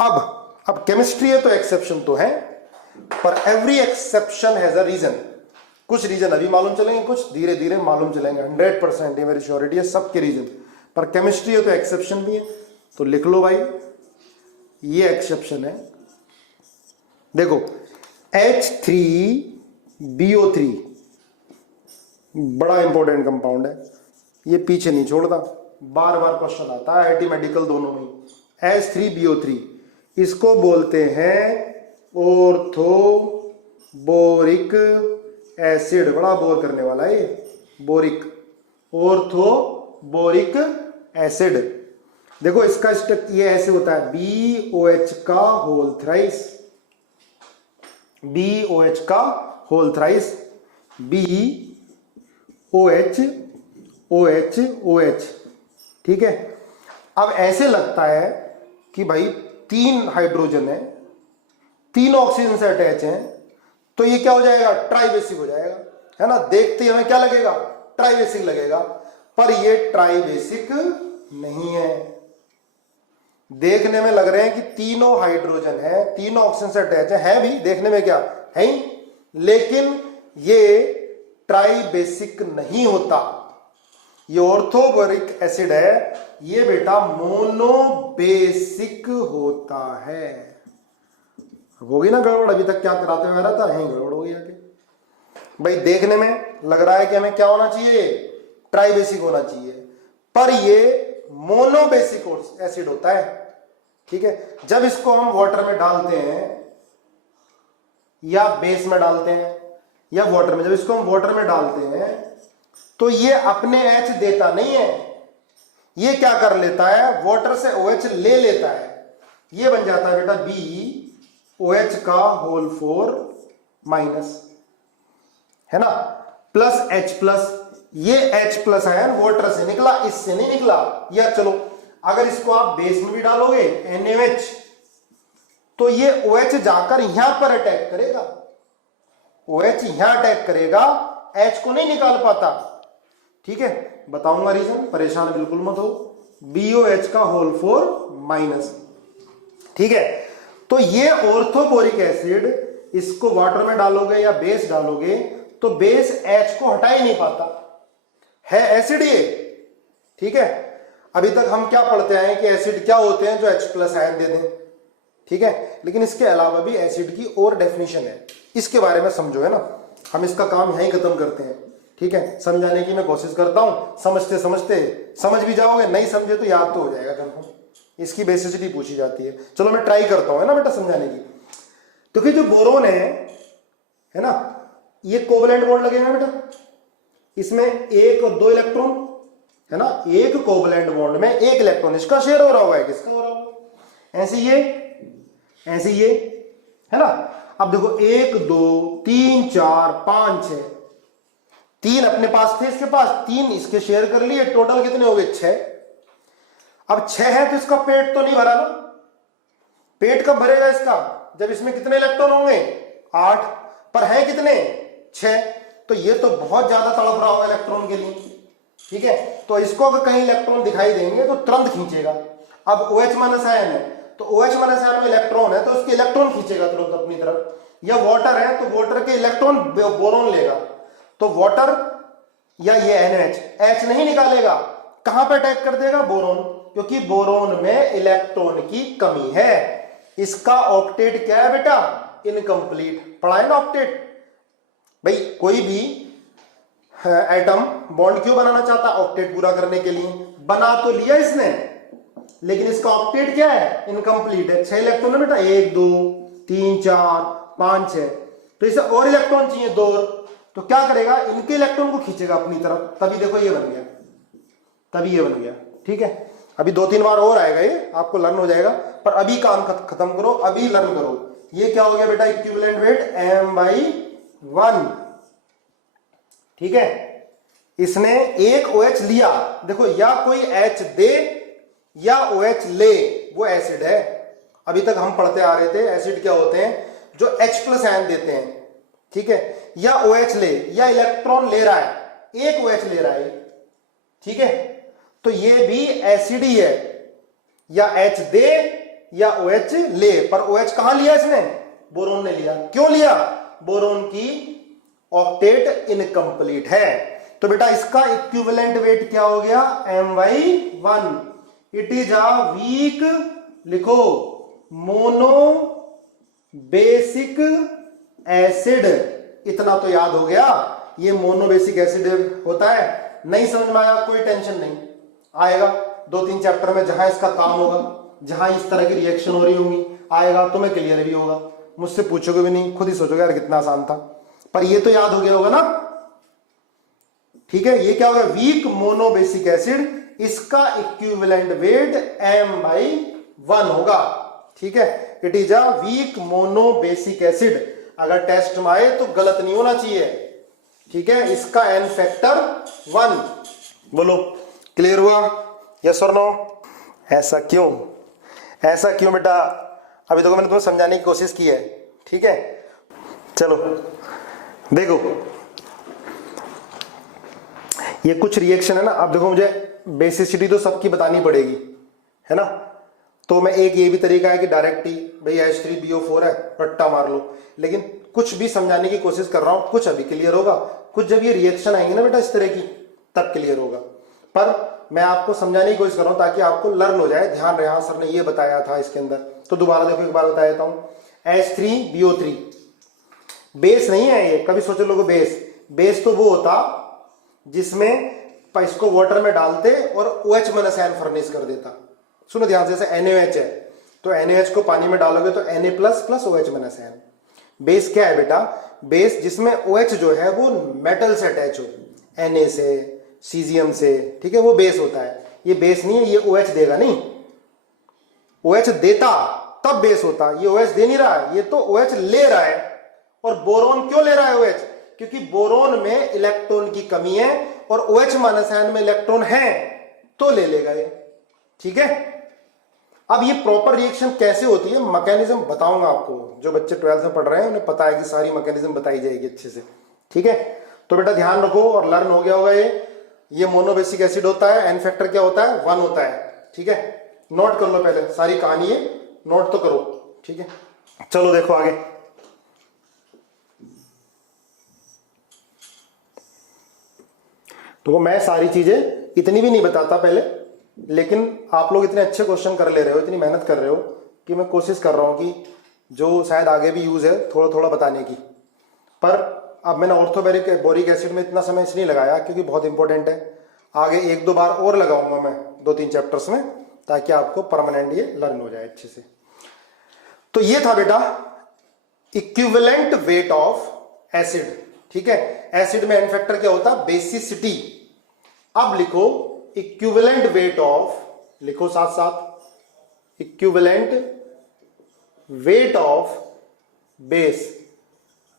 अब केमिस्ट्री है तो एक्सेप्शन तो है, पर every exception has a reason. कुछ रीजन अभी मालूम चलेंगे, कुछ धीरे धीरे मालूम चलेंगे, 100% ये मेरी श्योरिटी है सबके रीजन। पर केमिस्ट्री है तो एक्सेप्शन भी है, तो लिख लो भाई ये एक्सेप्शन है। देखो H3BO3 बड़ा इंपॉर्टेंट कंपाउंड है, ये पीछे नहीं छोड़ता, बार बार क्वेश्चन आता है आईआईटी मेडिकल दोनों में। H3BO3 इसको बोलते हैं ऑर्थोबोरिक एसिड, बड़ा बोर करने वाला है ये, बोरिक, ऑर्थोबोरिक एसिड। देखो इसका स्ट्रक्चर ये ऐसे होता है, BOH का होल थ्राइस, BOH का whole thrice, BOH OH OH। ठीक है, अब ऐसे लगता है कि भाई 3 हाइड्रोजन है, 3 ऑक्सीजन से अटैच हैं, तो ये क्या हो जाएगा ट्राइबेसिक हो जाएगा, है ना। देखते ही हमें क्या लगेगा ट्राइबेसिक लगेगा, पर ये ट्राइबेसिक नहीं है। देखने में लग रहे हैं कि तीनों हाइड्रोजन है, तीनों ऑक्सीजन से अटैच है भी देखने में क्या है ही, लेकिन ये ट्राइबेसिक नहीं होता। ये ऑर्थोबोरिक एसिड है, ये बेटा मोनोबेसिक होता है। होगी ना गड़बड़, अभी तक क्या कराते हुए रहा था, यही गड़बड़ हो गई आगे। भाई देखने में लग रहा है कि हमें क्या होना चाहिए ट्राइबेसिक होना चाहिए, पर ये मोनोबेसिक एसिड होता है। ठीक है, जब इसको हम वाटर में डालते हैं या बेस में डालते हैं या वाटर में, जब इसको हम वाटर में डालते हैं तो ये अपने H देता नहीं है, ये क्या कर लेता है वाटर से OH ले लेता है, ये बन जाता है बेटा BOH का होल 4 माइनस, है ना, प्लस H प्लस। ये H प्लस आयन वाटर से निकला, इससे नहीं निकला। या चलो अगर इसको आप बेस में भी डालोगे NaOH, तो ये OH जाकर यहां पर अटैक करेगा, OH यहां अटैक करेगा, H को नहीं निकाल पाता। ठीक है, बताऊंगा रीजन, परेशान बिल्कुल मत हो। BOH का होल 4 माइनस। ठीक है, तो ये ऑर्थोबोरिक एसिड, इसको वाटर में डालोगे या बेस डालोगे तो बेस H को हटा ही नहीं पाता, है एसिड ये। ठीक है, अभी तक हम क्या पढ़ते आए कि एसिड क्या होते हैं जो H प्लस आयन दे दें। ठीक है, लेकिन इसके अलावा भी एसिड की और डेफिनेशन है, इसके बारे में समझो, है ना। हम इसका काम यहीं खत्म करते हैं। ठीक है, समझाने की मैं कोशिश करता हूं, समझते समझते समझ भी जाओगे, नहीं समझे तो याद तो हो जाएगा कंफर्म। इसकी बेसिसिटी पूछी जाती है, चलो मैं ट्राई करता हूं, है ना बेटा, समझाने की। तो कि जो बोरोन है ना, ये कोवलेंट बॉन्ड लगेगा बेटा, इसमें 1 और 2 इलेक्ट्रॉन, है ना, एक कोवलेंट बॉन्ड में 1 इलेक्ट्रॉन इसका शेयर हो रहा होगा, किसका हो रहा होगा, ऐसे ये, है ना। अब देखो 1 2 3 4 5 6, 3 अपने पास थे, इसके पास 3 इसके शेयर कर लिए, टोटल कितने हो गए 6। अब 6 है तो इसका पेट तो नहीं भरा ना, पेट कब भरेगा इसका, जब इसमें कितने इलेक्ट्रॉन होंगे 8, पर है कितने 6, तो ये तो बहुत ज्यादा तड़प रहा होगा इलेक्ट्रॉन के लिए। ठीक है, तो इसको अगर कहीं इलेक्ट्रॉन दिखाई देंगे तो तुरंत खींचेगा। अब OH माइनस आयन है, तो OH माइनस आयन में इलेक्ट्रॉन है तो उसके इलेक्ट्रॉन खींचेगा तुरंत अपनी तरफ, या वाटर है तो वाटर के इलेक्ट्रॉन बोरोन लेगा, तो वाटर या ये NH H नहीं निकालेगा, कहां पे अटैक कर देगा बोरोन, क्योंकि बोरोन में इलेक्ट्रॉन की कमी है। इसका ऑक्टेट क्या है बेटा इनकम्प्लीट, पढ़ा है ना ऑक्टेट। भाई कोई भी एटम बॉन्ड क्यों बनाना चाहता, ऑक्टेट पूरा करने के लिए, बना तो लिया इसने, लेकिन इसका ऑक्टेट क्या है इनकम्प्लीट है। 6 इलेक्ट्रॉन है बेटा, 1 2 3 4 5 6, तो इसे और इलेक्ट्रॉन चाहिए 2, तो क्या करेगा इनके इलेक्ट्रॉन को खींचेगा अपनी तरफ, तभी देखो ये बन गया, तभी ये बन गया। ठीक है, अभी 2-3 बार और आएगा ये, आपको लर्न हो जाएगा, पर अभी काम खत्म करो, अभी लर्न करो। ये क्या हो गया बेटा इक्विवेलेंट वेट m/1। ठीक है, इसने एक OH लिया, देखो या कोई H दे या OH ले, वो एसिड है। अभी तक हम पढ़ते आ रहे थे एसिड क्या होते हैं जो H प्लस आयन देते हैं, ठीक है, या OH ले या इलेक्ट्रॉन ले रहा है, एक OH ले रहा है, ठीक है, तो ये भी एसिड ही है, या H दे या OH ले, पर OH कहां लिया इसने, बोरोन ने लिया। क्यों लिया, बोरोन की ऑक्टेट इनकंप्लीट है। तो बेटा इसका इक्विवेलेंट वेट क्या हो गया, My1। It is a weak, लिखो, मोनो बेसिक एसिड। इतना तो याद हो गया, ये मोनो बेसिक एसिड होता है। नहीं समझ में आया कोई टेंशन नहीं, आएगा 2-3 चैप्टर में जहां इसका काम होगा, जहां इस तरह की रिएक्शन हो रही होंगी, आएगा तुम्हें क्लियर भी होगा, मुझसे पूछोगे भी नहीं, खुद ही सोचोगे यार कितना आसान था, पर ये तो याद हो गया होगा ना। ठीक है, ये क्या होगा, वीक मोनो बेसिक एसिड, इसका इक्विवेलेंट वेट M/1 होगा। ठीक है, it is a weak mono basic acid. अगर टेस्ट में आए तो गलत नहीं होना चाहिए। ठीक है, इसका N फैक्टर 1। बोलो क्लियर हुआ, यस और नो। ऐसा क्यों, ऐसा क्यों बेटा, अभी तो मैंने तुम्हें समझाने की कोशिश की है। ठीक है, चलो देखो, ये कुछ रिएक्शन है ना। अब देखो, मुझे बेसिसिटी तो सबकी बतानी पड़ेगी, है ना। तो मैं एक ये भी तरीका है कि डायरेक्ट ही भाई H3BO4 है, रट्टा मार लो, लेकिन कुछ भी समझाने की कोशिश कर रहा हूं। कुछ अभी क्लियर होगा, कुछ जब ये रिएक्शन आएंगे ना बेटा इस तरह की, तब क्लियर होगा। पर मैं आपको समझाने की कोशिश कर रहा हूं ताकि आपको लर्न हो जाए, ध्यान रहे, हाँ सर ने ये बताया था इसके अंदर, तो दोबारा देखो, एक बार बता देता हूं। H3BO3 बेस नहीं है ये, कभी सोचो लोगो बेस तो वो होता जिसमें इसको वाटर में डालते और OH -आयन फर्निश कर देता। सुनो ध्यान से, जैसे NaOH है तो NaOH को पानी में डालोगे तो Na++ OH -आयन। बेस क्या है बेटा, बेस जिसमें OH जो है वो मेटल से अटैच हो, Na से, सीजियम से, ठीक है, वो बेस होता है। ये बेस नहीं है, ये OH देगा नहीं, OH देता तब बेस होता, ये OH दे नहीं रहा है, ये तो OH ले रहा है। और बोरोन क्यों ले रहा है OH, क्योंकि बोरोन में इलेक्ट्रॉन की कमी है और OH आयन में इलेक्ट्रॉन है, तो ले लेगा ये। ठीक है, अब ये प्रॉपर रिएक्शन कैसे होती है, मैकेनिज्म बताऊंगा आपको। जो बच्चे 12th में पढ़ रहे हैं उन्हें पता है कि सारी मैकेनिज्म बताई जाएगी अच्छे से। ठीक है, तो बेटा ध्यान रखो और लर्न हो गया होगा ये मोनोबेसिक एसिड होता है। N फैक्टर क्या होता है, 1 होता है। ठीक है, नोट कर लो, पहले सारी कहानी है नोट तो करो। ठीक है, चलो देखो आगे। तो मैं सारी चीजें इतनी भी नहीं बताता पहले, लेकिन आप लोग इतने अच्छे क्वेश्चन कर ले रहे हो, इतनी मेहनत कर रहे हो कि मैं कोशिश कर रहा हूं कि जो शायद आगे भी यूज है थोड़ा थोड़ा बताने की। पर अब मैंने बोरिक एसिड में इतना समय इसलिए लगाया क्योंकि बहुत इंपॉर्टेंट है। आगे 1-2 बार और लगाऊंगा मैं 2-3 चैप्टर्स में, ताकि आपको परमानेंट ये लर्न हो जाए अच्छे से। तो ये था बेटा इक्विवेलेंट वेट ऑफ एसिड। ठीक है, एसिड में N फैक्टर क्या होता है, बेसिसिटी। अब लिखो इक्विवेलेंट वेट ऑफ, लिखो साथ साथ, equivalent weight of base.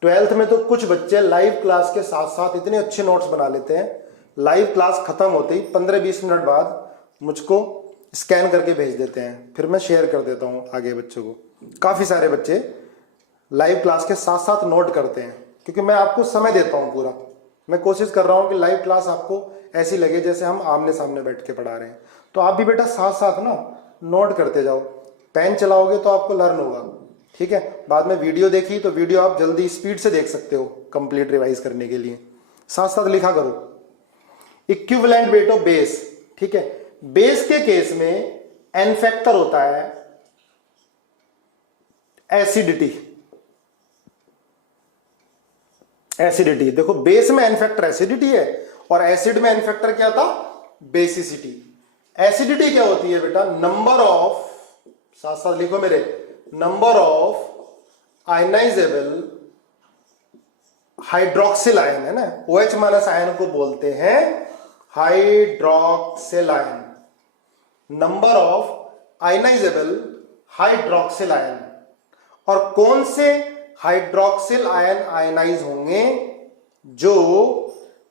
12th में तो कुछ बच्चे लाइव क्लास के साथ साथ इतने अच्छे नोट्स बना लेते हैं, लाइव क्लास खत्म होते ही 15-20 मिनट बाद मुझको स्कैन करके भेज देते हैं, फिर मैं शेयर कर देता हूं आगे बच्चों को। काफी सारे बच्चे लाइव क्लास के साथ साथ नोट करते हैं, क्योंकि मैं आपको समय देता हूं पूरा। मैं कोशिश कर रहा हूं कि लाइव क्लास आपको ऐसी लगे जैसे हम आमने सामने बैठ के पढ़ा रहे हैं। तो आप भी बेटा साथ साथ ना नोट करते जाओ, पेन चलाओगे तो आपको लर्न होगा। ठीक है, बाद में वीडियो देखी तो वीडियो आप जल्दी स्पीड से देख सकते हो कंप्लीट रिवाइज करने के लिए। साथ साथ लिखा करो इक्विवेलेंट वेट ऑफ बेस। ठीक है, बेस के केस में N फैक्टर होता है एसिडिटी। एसिडिटी देखो, बेस में N फैक्टर एसिडिटी है और एसिड में N फैक्टर क्या था, बेसिसिटी। एसिडिटी क्या होती है बेटा, नंबर ऑफ, साथ साथ लिखो मेरे, number of ionizable hydroxyl ion, है ना, OH- आयन को बोलते हैं hydroxyl ion. Number of ionizable hydroxyl ion. और कौन से हाइड्रोक्सिल आयन आयनाइज होंगे, जो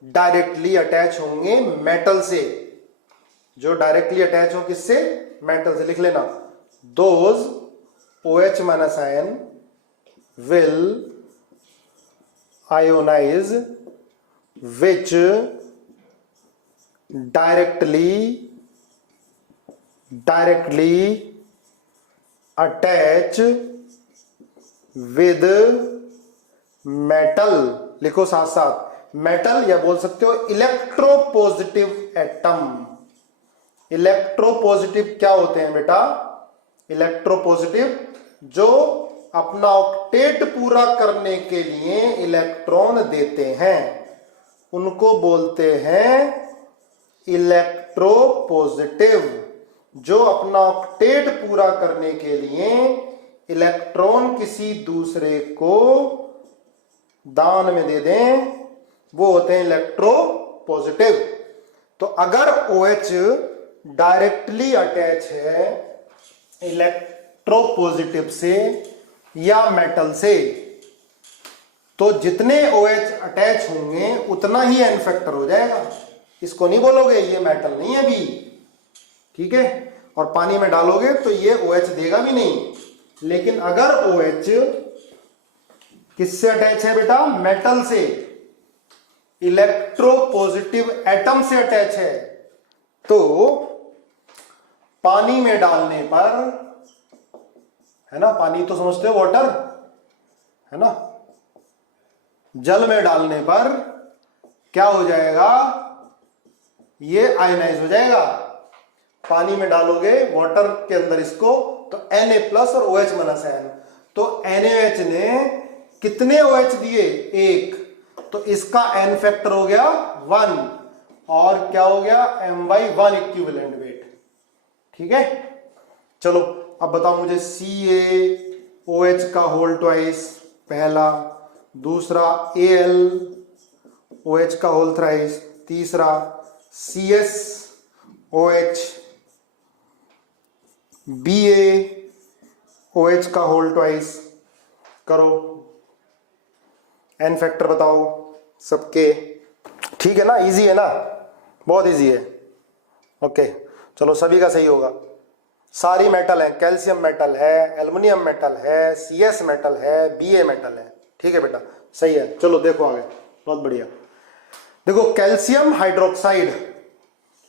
डायरेक्टली अटैच होंगे मेटल से, जो डायरेक्टली अटैच हो किससे, मेटल से। लिख लेना, those OH- ion will ionize which directly attach with metal, लिखो साथ साथ मेटल, या बोल सकते हो इलेक्ट्रोपॉजिटिव एटम। इलेक्ट्रोपॉजिटिव क्या होते हैं बेटा? इलेक्ट्रोपॉजिटिव जो अपना ऑक्टेट पूरा करने के लिए इलेक्ट्रॉन देते हैं उनको बोलते हैं इलेक्ट्रोपॉजिटिव। जो अपना ऑक्टेट पूरा करने के लिए इलेक्ट्रॉन किसी दूसरे को दान में दे दें वो होते हैं इलेक्ट्रोपॉजिटिव। तो अगर OH डायरेक्टली अटैच है इलेक्ट्रोपॉजिटिव से या मेटल से, तो जितने OH अटैच होंगे उतना ही एन फैक्टर हो जाएगा। इसको नहीं बोलोगे ये मेटल नहीं है भी, ठीक है, और पानी में डालोगे तो ये OH देगा भी नहीं। लेकिन अगर OH किससे अटैच है बेटा? मेटल से, इलेक्ट्रोपॉजिटिव एटम से अटैच है, तो पानी में डालने पर, है ना, पानी तो समझते हो वाटर, है ना, जल में डालने पर क्या हो जाएगा? ये आयनाइज हो जाएगा। पानी में डालोगे वाटर के अंदर इसको तो Na+ और OH -N, तो NaOH ने कितने OH दिए? 1, तो इसका n फैक्टर हो गया 1 और क्या हो गया? m/1 equivalent weight. ठीक है, चलो अब बताओ मुझे CaOH का होल ट्वाइस पहला, दूसरा AlOH का होल थ्राइस तीसरा, CsOH BaOH का होल ट्वाइस करो, एन फैक्टर बताओ सबके। ठीक है ना, इजी है ना, बहुत इजी है। ओके चलो सभी का सही होगा। सारी मेटल है, कैल्शियम मेटल है, एल्युमिनियम मेटल है, Cs मेटल है, Ba मेटल है। ठीक है बेटा, सही है। चलो देखो आगे, बहुत बढ़िया। देखो कैल्शियम हाइड्रोक्साइड,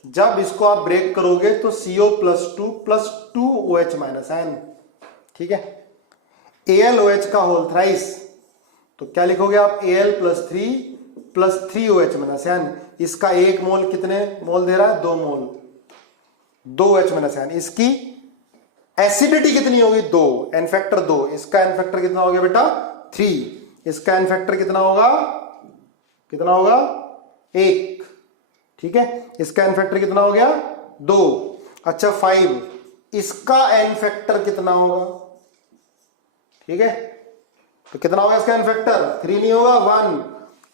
जब इसको आप ब्रेक करोगे तो CO+2 OH -N। ठीक है, AlOH का होल थ्राइस, तो क्या लिखोगे आप? Al+3 OH -N। इसका 1 मोल कितने मोल दे रहा है? 2 मोल, 2 OH -N। इसकी एसिडिटी कितनी होगी? 2, एन फैक्टर 2। इसका एन फैक्टर कितना हो गया बेटा? 3। इसका एन फैक्टर कितना होगा? 1। ठीक है, इसका एन फैक्टर कितना हो गया? 2। अच्छा 5, इसका एन फैक्टर कितना होगा? ठीक है, तो कितना होगा इसका एन फैक्टर? 3 नहीं होगा, 1।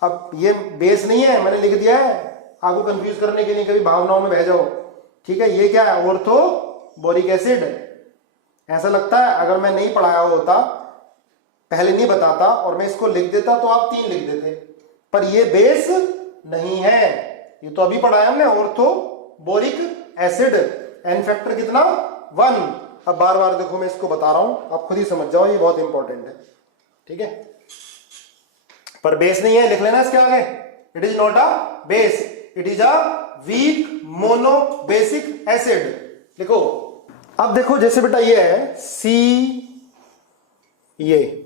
अब ये बेस नहीं है, मैंने लिख दिया है आपको कंफ्यूज करने के लिए, कभी भावनाओं में बह जाओ। ठीक है, ये क्या है? Ortho boric acid. ऐसा लगता है अगर मैं नहीं पढ़ाया होता, पहले नहीं बताता और मैं इसको लिख देता तो आप 3 लिख देते, पर ये बेस नहीं है, ये तो अभी पढ़ाया हमने, ortho boric acid. N factor कितना? 1। अब बार बार देखो मैं इसको बता रहा हूं, आप खुद ही समझ जाओ, ये बहुत इंपॉर्टेंट है। ठीक है, पर बेस नहीं है, लिख लेना इसके आगे, it is not a base, it is a weak mono basic acid. लिखो। अब देखो जैसे बेटा ये है ये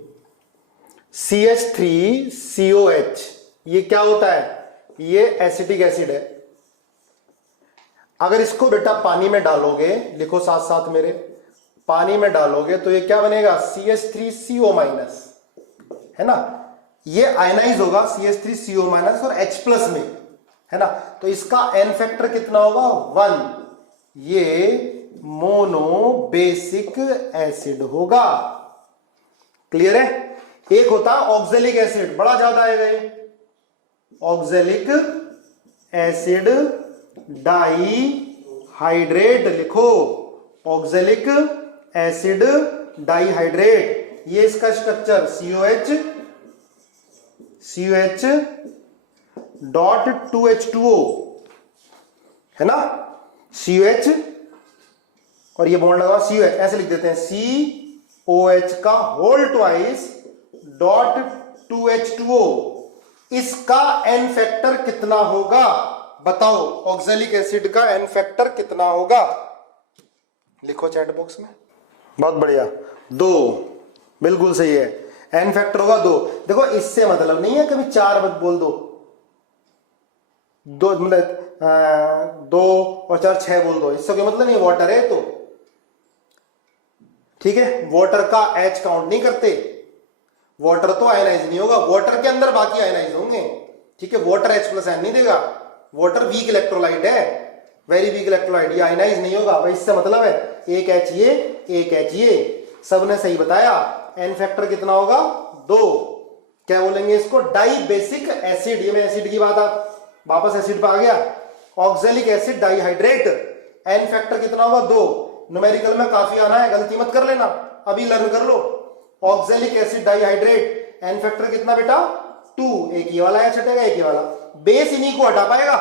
CH3COH, ये क्या होता है? ये एसिटिक एसिड है। अगर इसको बेटा पानी में डालोगे, लिखो साथ साथ मेरे, पानी में डालोगे तो ये क्या बनेगा? CH3CO-, है ना, ये आयनाइज होगा CH3CO- और H+ में, है ना, तो इसका एन फैक्टर कितना होगा? 1। ये मोनो बेसिक एसिड होगा। क्लियर है? एक होता ऑक्जेलिक एसिड, बड़ा ज्यादा आएगा ये, ऑक्जेलिक एसिड डाइहाइड्रेट। लिखो, ऑक्जेलिक एसिड डाइहाइड्रेट, ये इसका स्ट्रक्चर COH.2H2O, है ना, COH और ये बॉन्ड लगा COH, ऐसे लिख देते हैं COH का होल ट्वाइस .2H2O, इसका एन फैक्टर कितना होगा? बताओ, ऑक्सैलिक एसिड का एन फैक्टर कितना होगा? लिखो चैट बॉक्स में। बहुत बढ़िया, 2, बिल्कुल सही है। एन फैक्टर होगा 2। देखो इससे मतलब नहीं है कभी 4 मत बोल दो, 2 मतलब 2 और 4 6 बोल दो, इससे कोई मतलब नहीं। वाटर है तो ठीक है, वाटर का एच काउंट नहीं करते, वाटर तो आयनाइज नहीं होगा, वाटर के अंदर बाकी आयनाइज होंगे, ठीक है। वाटर H+N नहीं देगा, वाटर वीक इलेक्ट्रोलाइट है, वेरी वीक इलेक्ट्रोलाइट, ये आयनाइज नहीं होगा भाई। इससे मतलब है एक H ये, एक H ये, सबने सही बताया। एन फैक्टर कितना होगा? 2। क्या बोलेंगे इसको? Di basic acid. ये मैं एसिड की बात वापस एसिड पे आ गया। Oxalic acid dihydrate, n factor कितना होगा? 2। न्यूमेरिकल में काफी आना है, गलती मत कर लेना, अभी लर्न कर लो। Oxalic acid dihydrate, n factor कितना बेटा? 2। एक ये वाला है छटेगा, एक ये वाला, बेस इन्हीं को हटा पाएगा।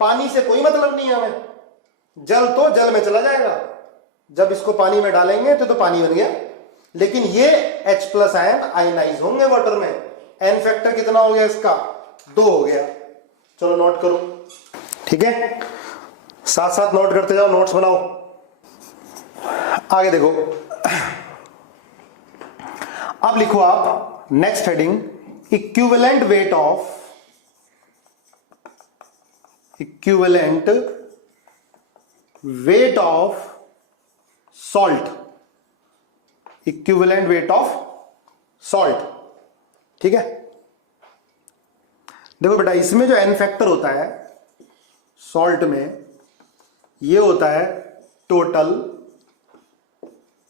पानी से कोई मतलब नहीं है हमें, जल तो जल में चला जाएगा, जब इसको पानी में डालेंगे तो पानी बन गया, लेकिन ये H+ आयन आयनाइज होंगे वाटर में। एन फैक्टर कितना हो गया इसका? 2 हो गया। चलो नोट करो, ठीक है, साथ साथ नोट करते जाओ, नोट्स बनाओ। आगे देखो, अब लिखो आप next heading, equivalent weight of, equivalent weight of salt, equivalent weight of salt, ठीक है। देखो बेटा, इसमें जो एन फैक्टर होता है सॉल्ट में, ये होता है टोटल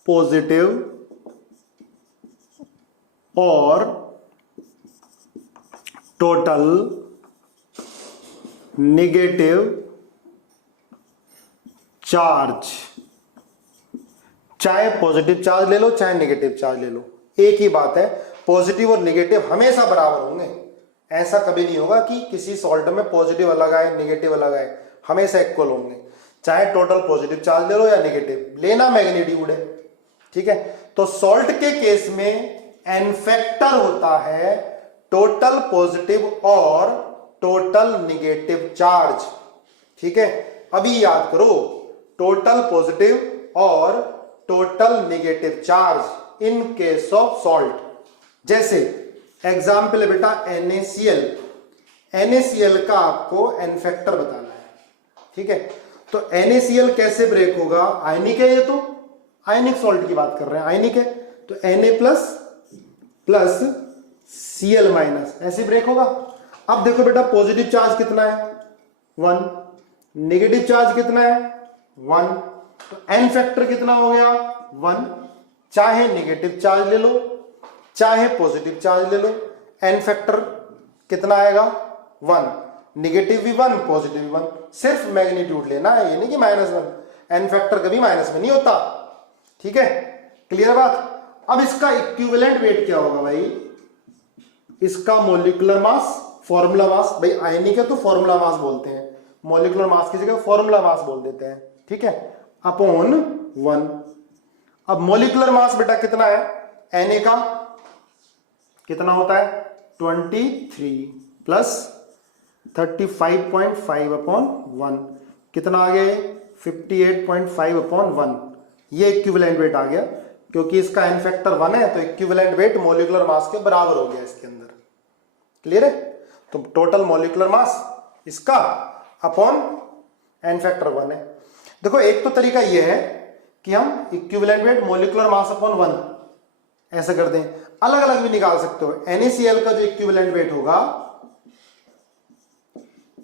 पॉजिटिव और टोटल नेगेटिव चार्ज। चाहे पॉजिटिव चार्ज ले लो, चाहे नेगेटिव चार्ज ले लो, एक ही बात है, पॉजिटिव और नेगेटिव हमेशा बराबर होंगे। ऐसा कभी नहीं होगा कि किसी सॉल्ट में पॉजिटिव अलग आए, नेगेटिव अलग आए, हमेशा इक्वल होंगे। चाहे टोटल पॉजिटिव चार्ज ले लो या नेगेटिव, लेना मैग्नीट्यूड है, ठीक है। तो सॉल्ट के केस में एन फैक्टर होता है टोटल पॉजिटिव और टोटल नेगेटिव चार्ज, ठीक है। अभी याद करो, टोटल पॉजिटिव और total negative charge in case of salt. जैसे एग्जाम्पल है बेटा NaCl, NaCl का आपको एन फैक्टर बताना है, ठीक है। तो NaCl कैसे ब्रेक होगा? आयनिक है, ये तो आयनिक सॉल्ट की बात कर रहे हैं, आयनिक है, तो Na+ प्लस Cl- ऐसे ब्रेक होगा। अब देखो बेटा, पॉजिटिव चार्ज कितना है? 1, नेगेटिव चार्ज कितना है? 1, तो एन फैक्टर कितना हो गया? 1। चाहे नेगेटिव चार्ज ले लो, चाहे पॉजिटिव चार्ज ले लो, एन फैक्टर कितना आएगा? 1। नेगेटिव भी 1, पॉजिटिव भी 1, सिर्फ मैग्नीट्यूड लेना है, ये नहीं कि -1। एन फैक्टर कभी माइनस में नहीं होता, ठीक है, क्लियर बात। अब इसका इक्विवेलेंट वेट क्या होगा भाई? इसका मोलिकुलर मास, फॉर्मूला मास, भाई आयनिक है तो फॉर्मूला मास बोलते हैं, मोलिकुलर मास की जगह फॉर्मूला मास बोल देते हैं, ठीक है, अपॉन 1। अब मोलिकुलर मास बेटा कितना है? Na का कितना होता है? 23 प्लस 35.5 अपॉन 1, कितना आ गया? 58.5 अपॉन 1। ये इक्विवेलेंट वेट आ गया, क्योंकि इसका एन फैक्टर 1 है, तो इक्विवेलेंट वेट मोलिकुलर मास के बराबर हो गया इसके अंदर, क्लियर है। तो टोटल मोलिकुलर मास इसका अपॉन एन फैक्टर 1 है। देखो, एक तो तरीका ये है कि हम equivalent weight molecular mass upon 1 ऐसा कर दें, अलग अलग भी निकाल सकते हो। NaCl का जो इक्विवेलेंट वेट होगा,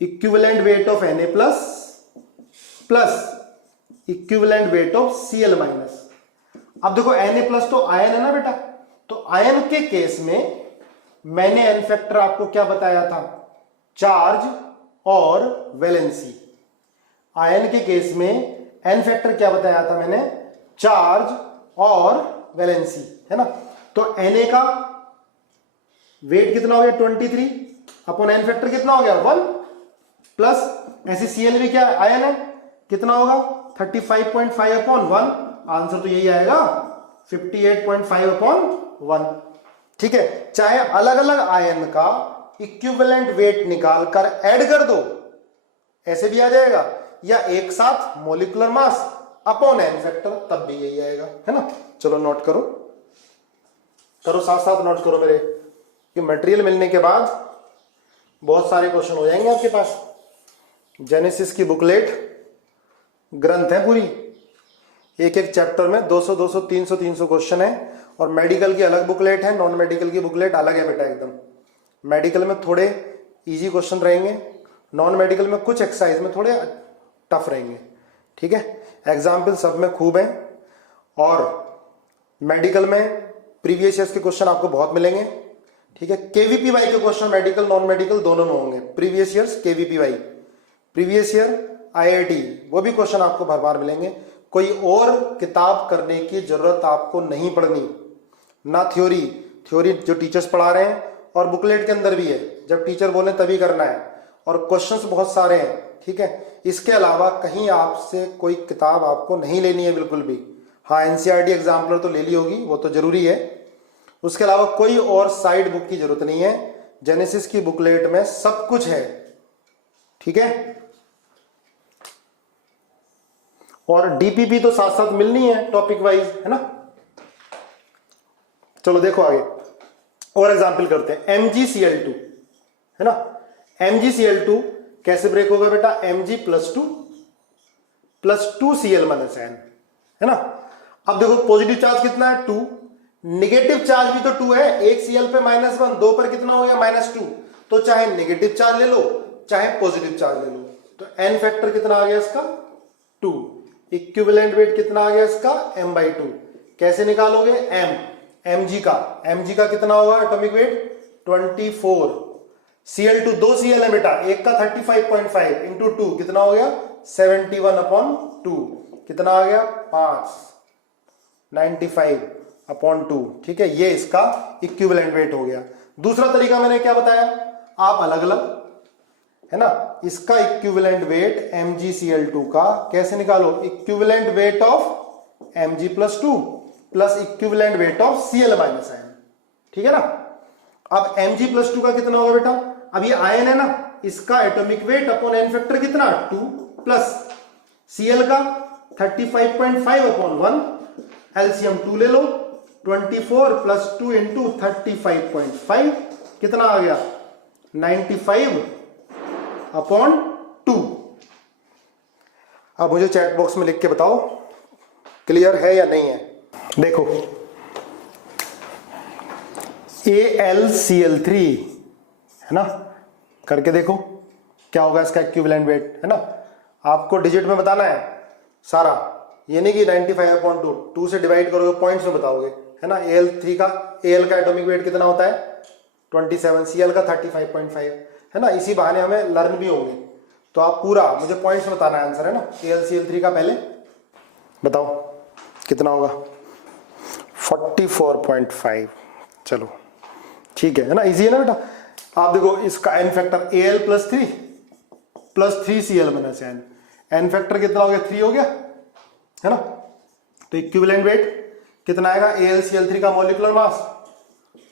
equivalent weight of Na+ plus equivalent weight of Cl-। अब देखो, Na+ तो आयन है ना बेटा, तो आयन के केस में मैंने एन फैक्टर आपको क्या बताया था? चार्ज और वैलेंसी। आयन के केस में एन फैक्टर क्या बताया था मैंने? चार्ज और वैलेंसी, है ना। तो Na का वेट कितना हो गया? 23 अपॉन एन फैक्टर कितना हो गया? 1 प्लस ऐसे Cl भी क्या आयन है, कितना होगा? 35.5 अपॉन 1। आंसर तो यही आएगा, 58.5 अपॉन 1, ठीक है। चाहे अलग अलग आयन का इक्विवेलेंट वेट निकालकर ऐड कर दो, ऐसे भी आ जाएगा, या एक साथ molecular mass upon n factor, तब भी यही आएगा, है ना। चलो नोट करो, करो साथ साथ नोट करो मेरे, कि मटेरियल मिलने के बाद बहुत सारे क्वेश्चन हो जाएंगे आपके पास। जेनेसिस की बुकलेट ग्रंथ है पूरी, एक एक चैप्टर में 200 200 300 300 क्वेश्चन है, और मेडिकल की अलग बुकलेट है, नॉन मेडिकल की बुकलेट अलग है बेटा एकदम। मेडिकल में थोड़े इजी क्वेश्चन रहेंगे, नॉन मेडिकल में कुछ एक्सरसाइज में थोड़े टफ रहेंगे, ठीक है। एग्जाम्पल सब में खूब है, और मेडिकल में प्रीवियस ईयर्स के क्वेश्चन आपको बहुत मिलेंगे, ठीक है। केवीपीवाई के क्वेश्चन मेडिकल नॉन मेडिकल दोनों में होंगे, previous years KVPY, previous year IIT, वो भी क्वेश्चन आपको भर बार मिलेंगे। कोई और किताब करने की जरूरत आपको नहीं पड़नी, ना थ्योरी, थ्योरी जो टीचर्स पढ़ा रहे हैं और बुकलेट के अंदर भी है, जब टीचर बोले तभी करना है, और क्वेश्चंस बहुत सारे हैं, ठीक है। इसके अलावा कहीं आपसे कोई किताब आपको नहीं लेनी है बिल्कुल भी। हाँ, एनसीईआरटी एग्जाम्पलर तो ले ली होगी, वो तो जरूरी है, उसके अलावा कोई और साइड बुक की जरूरत नहीं है। जेनेसिस की बुकलेट में सब कुछ है, ठीक है। और डीपीपी तो साथ साथ मिलनी है टॉपिक वाइज, है ना। चलो देखो आगे और एग्जाम्पल करते हैं। MgCl2, है ना। MgCl2 कैसे ब्रेक होगा बेटा, Mg plus 2 Cl minus N, है ना। अब देखो पॉजिटिव चार्ज कितना है, 2, निगेटिव चार्ज भी तो 2 है, एक Cl पे -1, 2 पर कितना हो गया -2, तो चाहे निगेटिव चार्ज ले लो चाहे पॉजिटिव चार्ज ले लो, तो N फैक्टर कितना आ गया इसका 2, इक्विवेलेंट वेट कितना आ गया इसका m/2। कैसे निकालोगे, mg का कितना होगा एटॉमिक वेट 24, Cl2 2 Cl है बेटा, एक का 35.5 इंटू 2 कितना हो गया 71/2, कितना आ गया 5, 95/2, ठीक है। ये इसका इक्विवेलेंट वेट हो गया। दूसरा तरीका मैंने क्या बताया, आप अलग अलग, है ना, इसका इक्विवेलेंट वेट MgCl2 का कैसे निकालो, equivalent weight of Mg+2 plus equivalent weight of Cl minus N, ठीक है ना। अब Mg+2 का कितना होगा बेटा, अब ये आयन है ना, इसका atomic weight upon n factor कितना 2, प्लस Cl का 35.5/1, एलसीएम 2 ले लो, 24 प्लस 2 इंटू 35.5 कितना आ गया 95/2। अब मुझे चैट बॉक्स में लिख के बताओ क्लियर है या नहीं है। देखो AlCl3 है ना, करके देखो क्या होगा इसका इक्विवेलेंट वेट, है ना। आपको डिजिट में बताना है सारा, ये नहीं कि 95/2, 2 से डिवाइड करोगे पॉइंट्स में बताओगे, है ना। Al का एटॉमिक वेट कितना होता है 27, Cl का 35.5, है ना। इसी बहाने हमें लर्न भी होंगे, तो आप पूरा मुझे पॉइंट्स में बताना है आंसर, है ना। AlCl3 का पहले बताओ कितना होगा 44.5, चलो ठीक है ना, इजी है ना बेटा। आप देखो इसका n factor Al plus 3 Cl minus N, n factor कितना हो गया 3 हो गया, है ना। तो इक्विवेलेंट वेट कितना आएगा, AlCl3 का molecular mass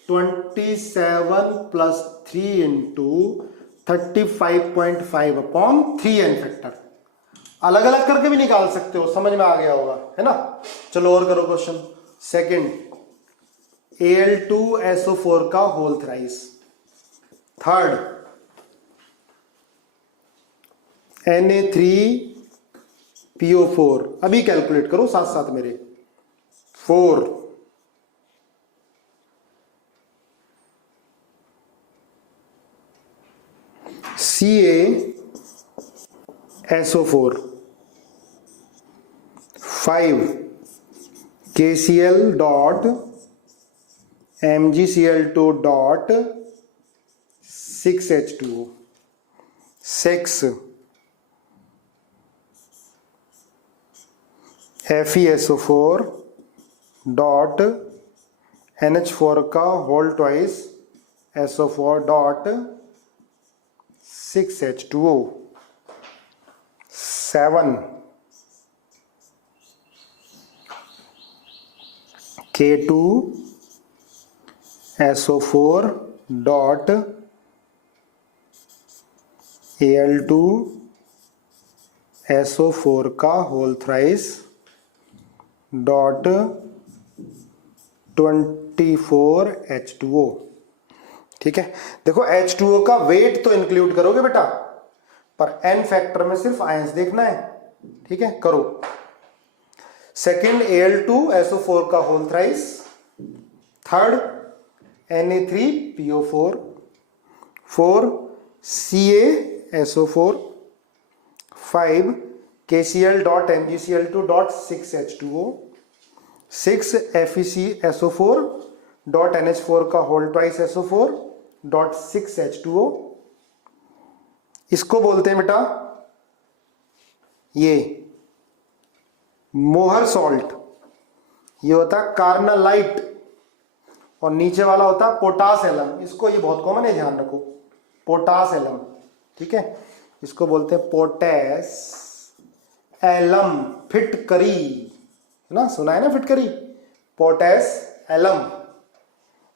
27 plus 3 into 35.5/3 n factor. अलग अलग करके भी निकाल सकते हो, समझ में आ गया होगा, है ना। चलो और करो क्वेश्चन सेकंड, Al2SO4 का होल थ्राइस। थर्ड Na3PO4, अभी कैलकुलेट करो साथ साथ मेरे, 4 CaSO4, 5 KCl dot MgCl2 dot 6H2O, 6 FeSO4 dot NH4 का whole twice SO4 dot 6H2O, 7 K2SO4 dot Al2SO4 का होल थ्राइस डॉट 24H2O। ठीक है, देखो H2O का वेट तो इंक्लूड करोगे बेटा, पर n फैक्टर में सिर्फ आयंस देखना है। ठीक है, करो। सेकेंड Al2SO4 का whole thrice, third Na3PO4, 4 CaSO4, 5 KCl.MgCl2.6H2O, 6 FeCSO4 dot NH4 का whole twice SO4 dot 6H2O। इसको बोलते हैं बेटा ये मोहर सॉल्ट, ये होता है कार्नालाइट, और नीचे वाला होता है पोटास एलम। इसको, ये बहुत कॉमन है, ध्यान रखो, पोटास एलम। ठीक है, इसको बोलते हैं पोटेस एलम, फिटकरी, है ना, सुना है ना फिटकरी, पोटेस एलम।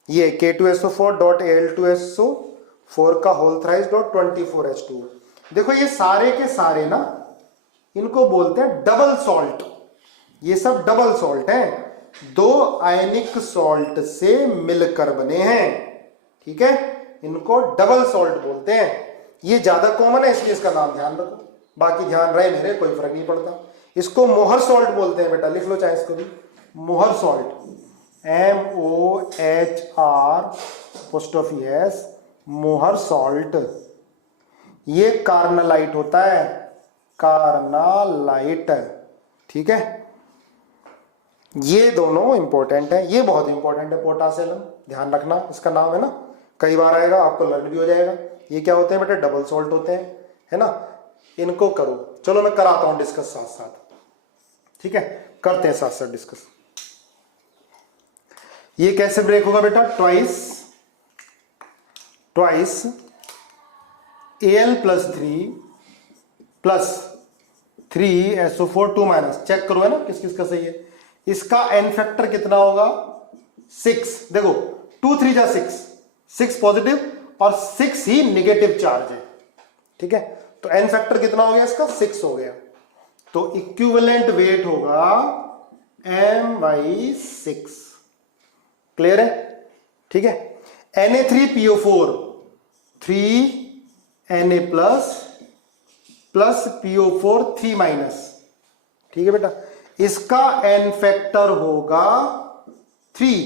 ये K2SO4 डॉट Al2SO4 का होल थ्राइस डॉट 24H2O। देखो ये सारे के सारे ना, इनको बोलते हैं डबल सॉल्ट। ये सब डबल सॉल्ट हैं, दो आयनिक सॉल्ट से मिलकर बने हैं। ठीक है, इनको डबल सॉल्ट बोलते हैं। ये ज्यादा कॉमन है इसलिए इसका नाम ध्यान रखो, बाकी ध्यान रहे नहीं रहे कोई फर्क नहीं पड़ता। इसको मोहर सॉल्ट बोलते हैं बेटा, लिख लो चाहे इसको भी, मोहर सॉल्ट, MOHR मोहर सॉल्ट। ये कार्नालाइट होता है, कार्नालाइट। ठीक है, ये दोनों इंपॉर्टेंट है, ये बहुत इंपॉर्टेंट है पोटासियम, ध्यान रखना, इसका नाम है ना, कई बार आएगा, आपको लर्न भी हो जाएगा। ये क्या होते हैं बेटा, डबल सॉल्ट होते हैं, है ना। इनको करो, चलो मैं कराता हूं डिस्कस साथ साथ। ठीक है, करते हैं साथ साथ डिस्कस। ये कैसे ब्रेक होगा बेटा, twice Al+3 plus 3SO4 2-, check करो है ना किस किस का सही है। इसका n फैक्टर कितना होगा, 6। देखो 2 3 जा 6 पॉजिटिव और 6 ही निगेटिव चार्ज है। ठीक है, तो n फैक्टर कितना हो गया इसका, 6 हो गया। तो इक्विवेलेंट वेट होगा m/6। क्लियर है। ठीक है, Na3PO4 3Na प्लस PO4 3-। ठीक है बेटा, इसका n फैक्टर होगा 3।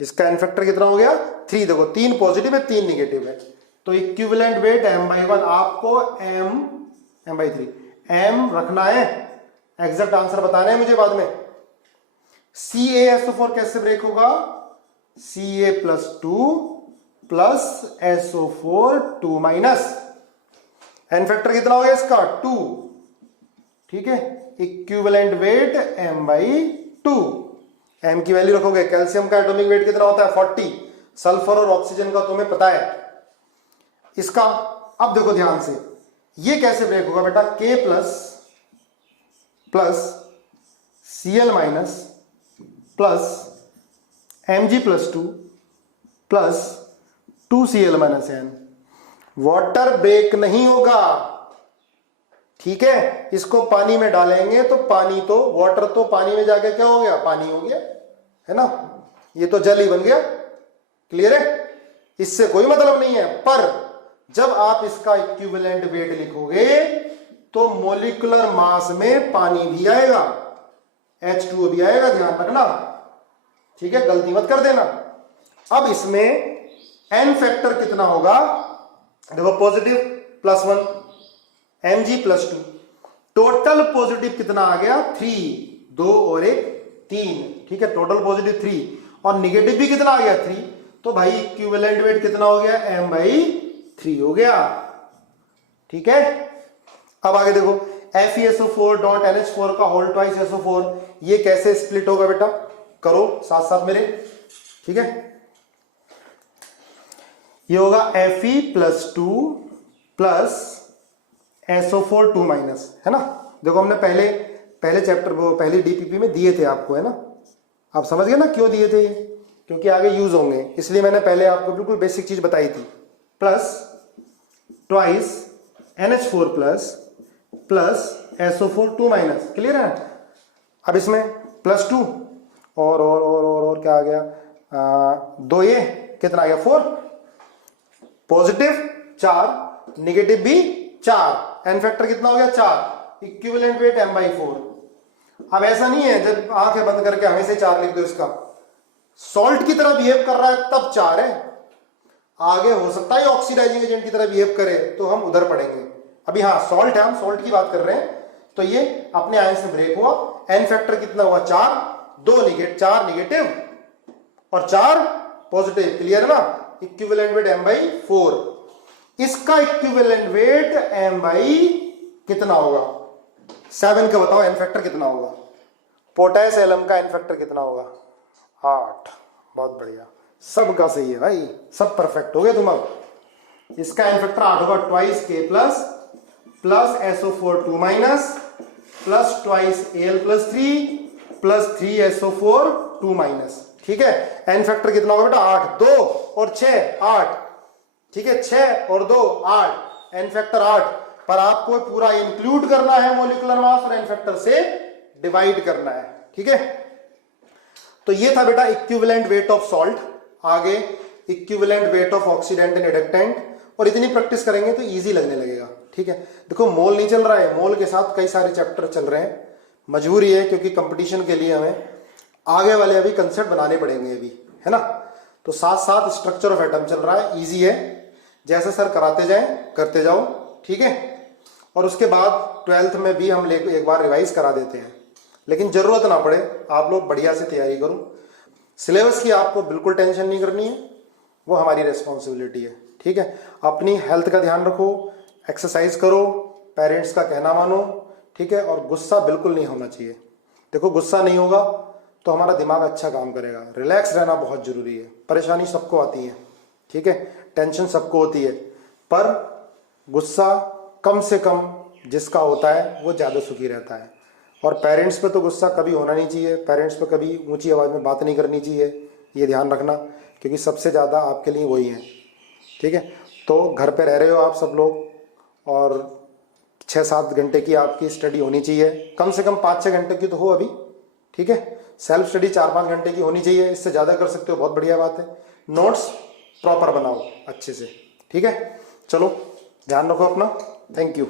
इसका n फैक्टर कितना हो गया, 3। देखो 3 पॉजिटिव है 3 निगेटिव है, तो इक्विवेलेंट वेट m/1, आपको m/3 m रखना है, एग्जैक्ट आंसर बताना है मुझे बाद में। CaSO4 कैसे ब्रेक होगा, Ca+2 plus SO4 2-। n factor कितना हो गया इसका, 2। ठीक है, इक्विवेलेंट वेट m/2। m की वैल्यू रखोगे, कैल्शियम का एटॉमिक वेट कितना होता है 40, सल्फर और ऑक्सीजन का तुम्हें पता है इसका। अब देखो ध्यान से, ये कैसे ब्रेक होगा बेटा, K plus Cl- plus Mg+2 plus 2Cl-n। Water break नहीं होगा। ठीक है, इसको पानी में डालेंगे तो पानी तो, वाटर तो पानी में जाके क्या हो गया, पानी हो गया, है ना, ये तो जल ही बन गया। क्लियर है, इससे कोई मतलब नहीं है। पर जब आप इसका इक्विवेलेंट वेट लिखोगे तो मोलिकुलर मास में पानी भी आएगा, H2O भी आएगा, ध्यान रखना। ठीक है, गलती मत कर देना। अब इसमें n फैक्टर कितना होगा, देखो पॉजिटिव +1 Mg+2, टोटल पॉजिटिव कितना आ गया 3, 2 और 1 3। ठीक है, टोटल पॉजिटिव 3 और निगेटिव भी कितना आ गया 3, तो भाई इक्विवेलेंट वेट कितना हो गया, m/3 हो गया। ठीक है, अब आगे देखो FeSO4 डॉट NH4 का होल ट्वाइस SO4, ये कैसे स्प्लिट होगा बेटा, करो साथ साथ मेरे। ठीक है, ये होगा Fe+2 प्लस SO4 2-, है ना। देखो हमने पहले चैप्टर वो पहली DPP में दिए थे आपको, है ना, आप समझ गए ना क्यों दिए थे, क्योंकि आगे यूज होंगे, इसलिए मैंने पहले आपको बिल्कुल बेसिक चीज बताई थी। Plus twice NH4 plus plus SO4 2 minus. Clear है? अब इसमें +2 और क्या आ गया, 2 ये कितना आ गया 4, पॉजिटिव 4, निगेटिव भी 4, एन फैक्टर कितना हो गया 4, इक्विवेलेंट वेट m/4। अब ऐसा नहीं है जब आंखें बंद करके हमें से 4 लिख दो, इसका सॉल्ट की तरह बिहेव कर रहा है तब 4 है, आगे हो सकता है ऑक्सीडाइजिंग एजेंट की तरह बिहेव करे तो हम उधर पढ़ेंगे। अभी हाँ सॉल्ट है, हम सॉल्ट की बात कर रहे हैं, तो ये अपने आयन से ब्रेक हुआ, एन फैक्टर कितना हुआ 4, 4 निगेटिव और 4 पॉजिटिव। क्लियर है ना? इक्विवेलेंट वेट m/4, इसका इक्विवेलेंट वेट m/ कितना होगा 7 का, बताओ एन फैक्टर कितना होगा, पोटेस एलम का एन फैक्टर कितना होगा 8। बहुत बढ़िया, सबका सही है भाई, सब परफेक्ट हो गए तुम। अब इसका एन फैक्टर 8 होगा, twice K plus SO4 2 minus plus twice Al+3 plus 3 SO4 2 minus. ठीक है, एन फैक्टर कितना होगा बेटा 8, 2 और 6 8। ठीक है, 6 और 2 8, एन फैक्टर 8, पर आपको पूरा इंक्लूड करना है मोलिकुलर मास और एन फैक्टर से डिवाइड करना है। ठीक है, तो ये था बेटा इक्विवेलेंट वेट ऑफ सॉल्ट। आगे equivalent weight of oxidant and reductant, और इतनी प्रैक्टिस करेंगे तो इजी लगने लगेगा। ठीक है, देखो मोल नहीं चल रहा है, मोल के साथ कई सारे चैप्टर चल रहे हैं, मजबूरी है क्योंकि कंपटीशन के लिए हमें आगे वाले अभी कंसेप्ट बनाने पड़ेंगे अभी, है ना। तो साथ साथ स्ट्रक्चर ऑफ एटम चल रहा है, इजी है, जैसे सर कराते जाएं करते जाओ। ठीक है, और उसके बाद 12th में भी हम एक बार रिवाइज करा देते हैं, लेकिन जरूरत ना पड़े, आप लोग बढ़िया से तैयारी करो। सिलेबस की आपको बिल्कुल टेंशन नहीं करनी है, वो हमारी रिस्पॉन्सिबिलिटी है। ठीक है, अपनी हेल्थ का ध्यान रखो, एक्सरसाइज करो, पेरेंट्स का कहना मानो। ठीक है, और गुस्सा बिल्कुल नहीं होना चाहिए। देखो गुस्सा नहीं होगा तो हमारा दिमाग अच्छा काम करेगा, रिलैक्स रहना बहुत जरूरी है। परेशानी सबको आती है, ठीक है, टेंशन सबको होती है, पर गुस्सा कम से कम जिसका होता है वो ज़्यादा सुखी रहता है। और पेरेंट्स पे तो गुस्सा कभी होना नहीं चाहिए, पेरेंट्स पे कभी ऊंची आवाज़ में बात नहीं करनी चाहिए, ये ध्यान रखना, क्योंकि सबसे ज़्यादा आपके लिए वही है। ठीक है, तो घर पे रह रहे हो आप सब लोग, और 6-7 घंटे की आपकी स्टडी होनी चाहिए, कम से कम 5-6 घंटे की तो हो अभी। ठीक है, सेल्फ स्टडी 4-5 घंटे की होनी चाहिए, इससे ज़्यादा कर सकते हो बहुत बढ़िया बात है। नोट्स प्रॉपर बनाओ अच्छे से। ठीक है, चलो ध्यान रखो अपना, थैंक यू।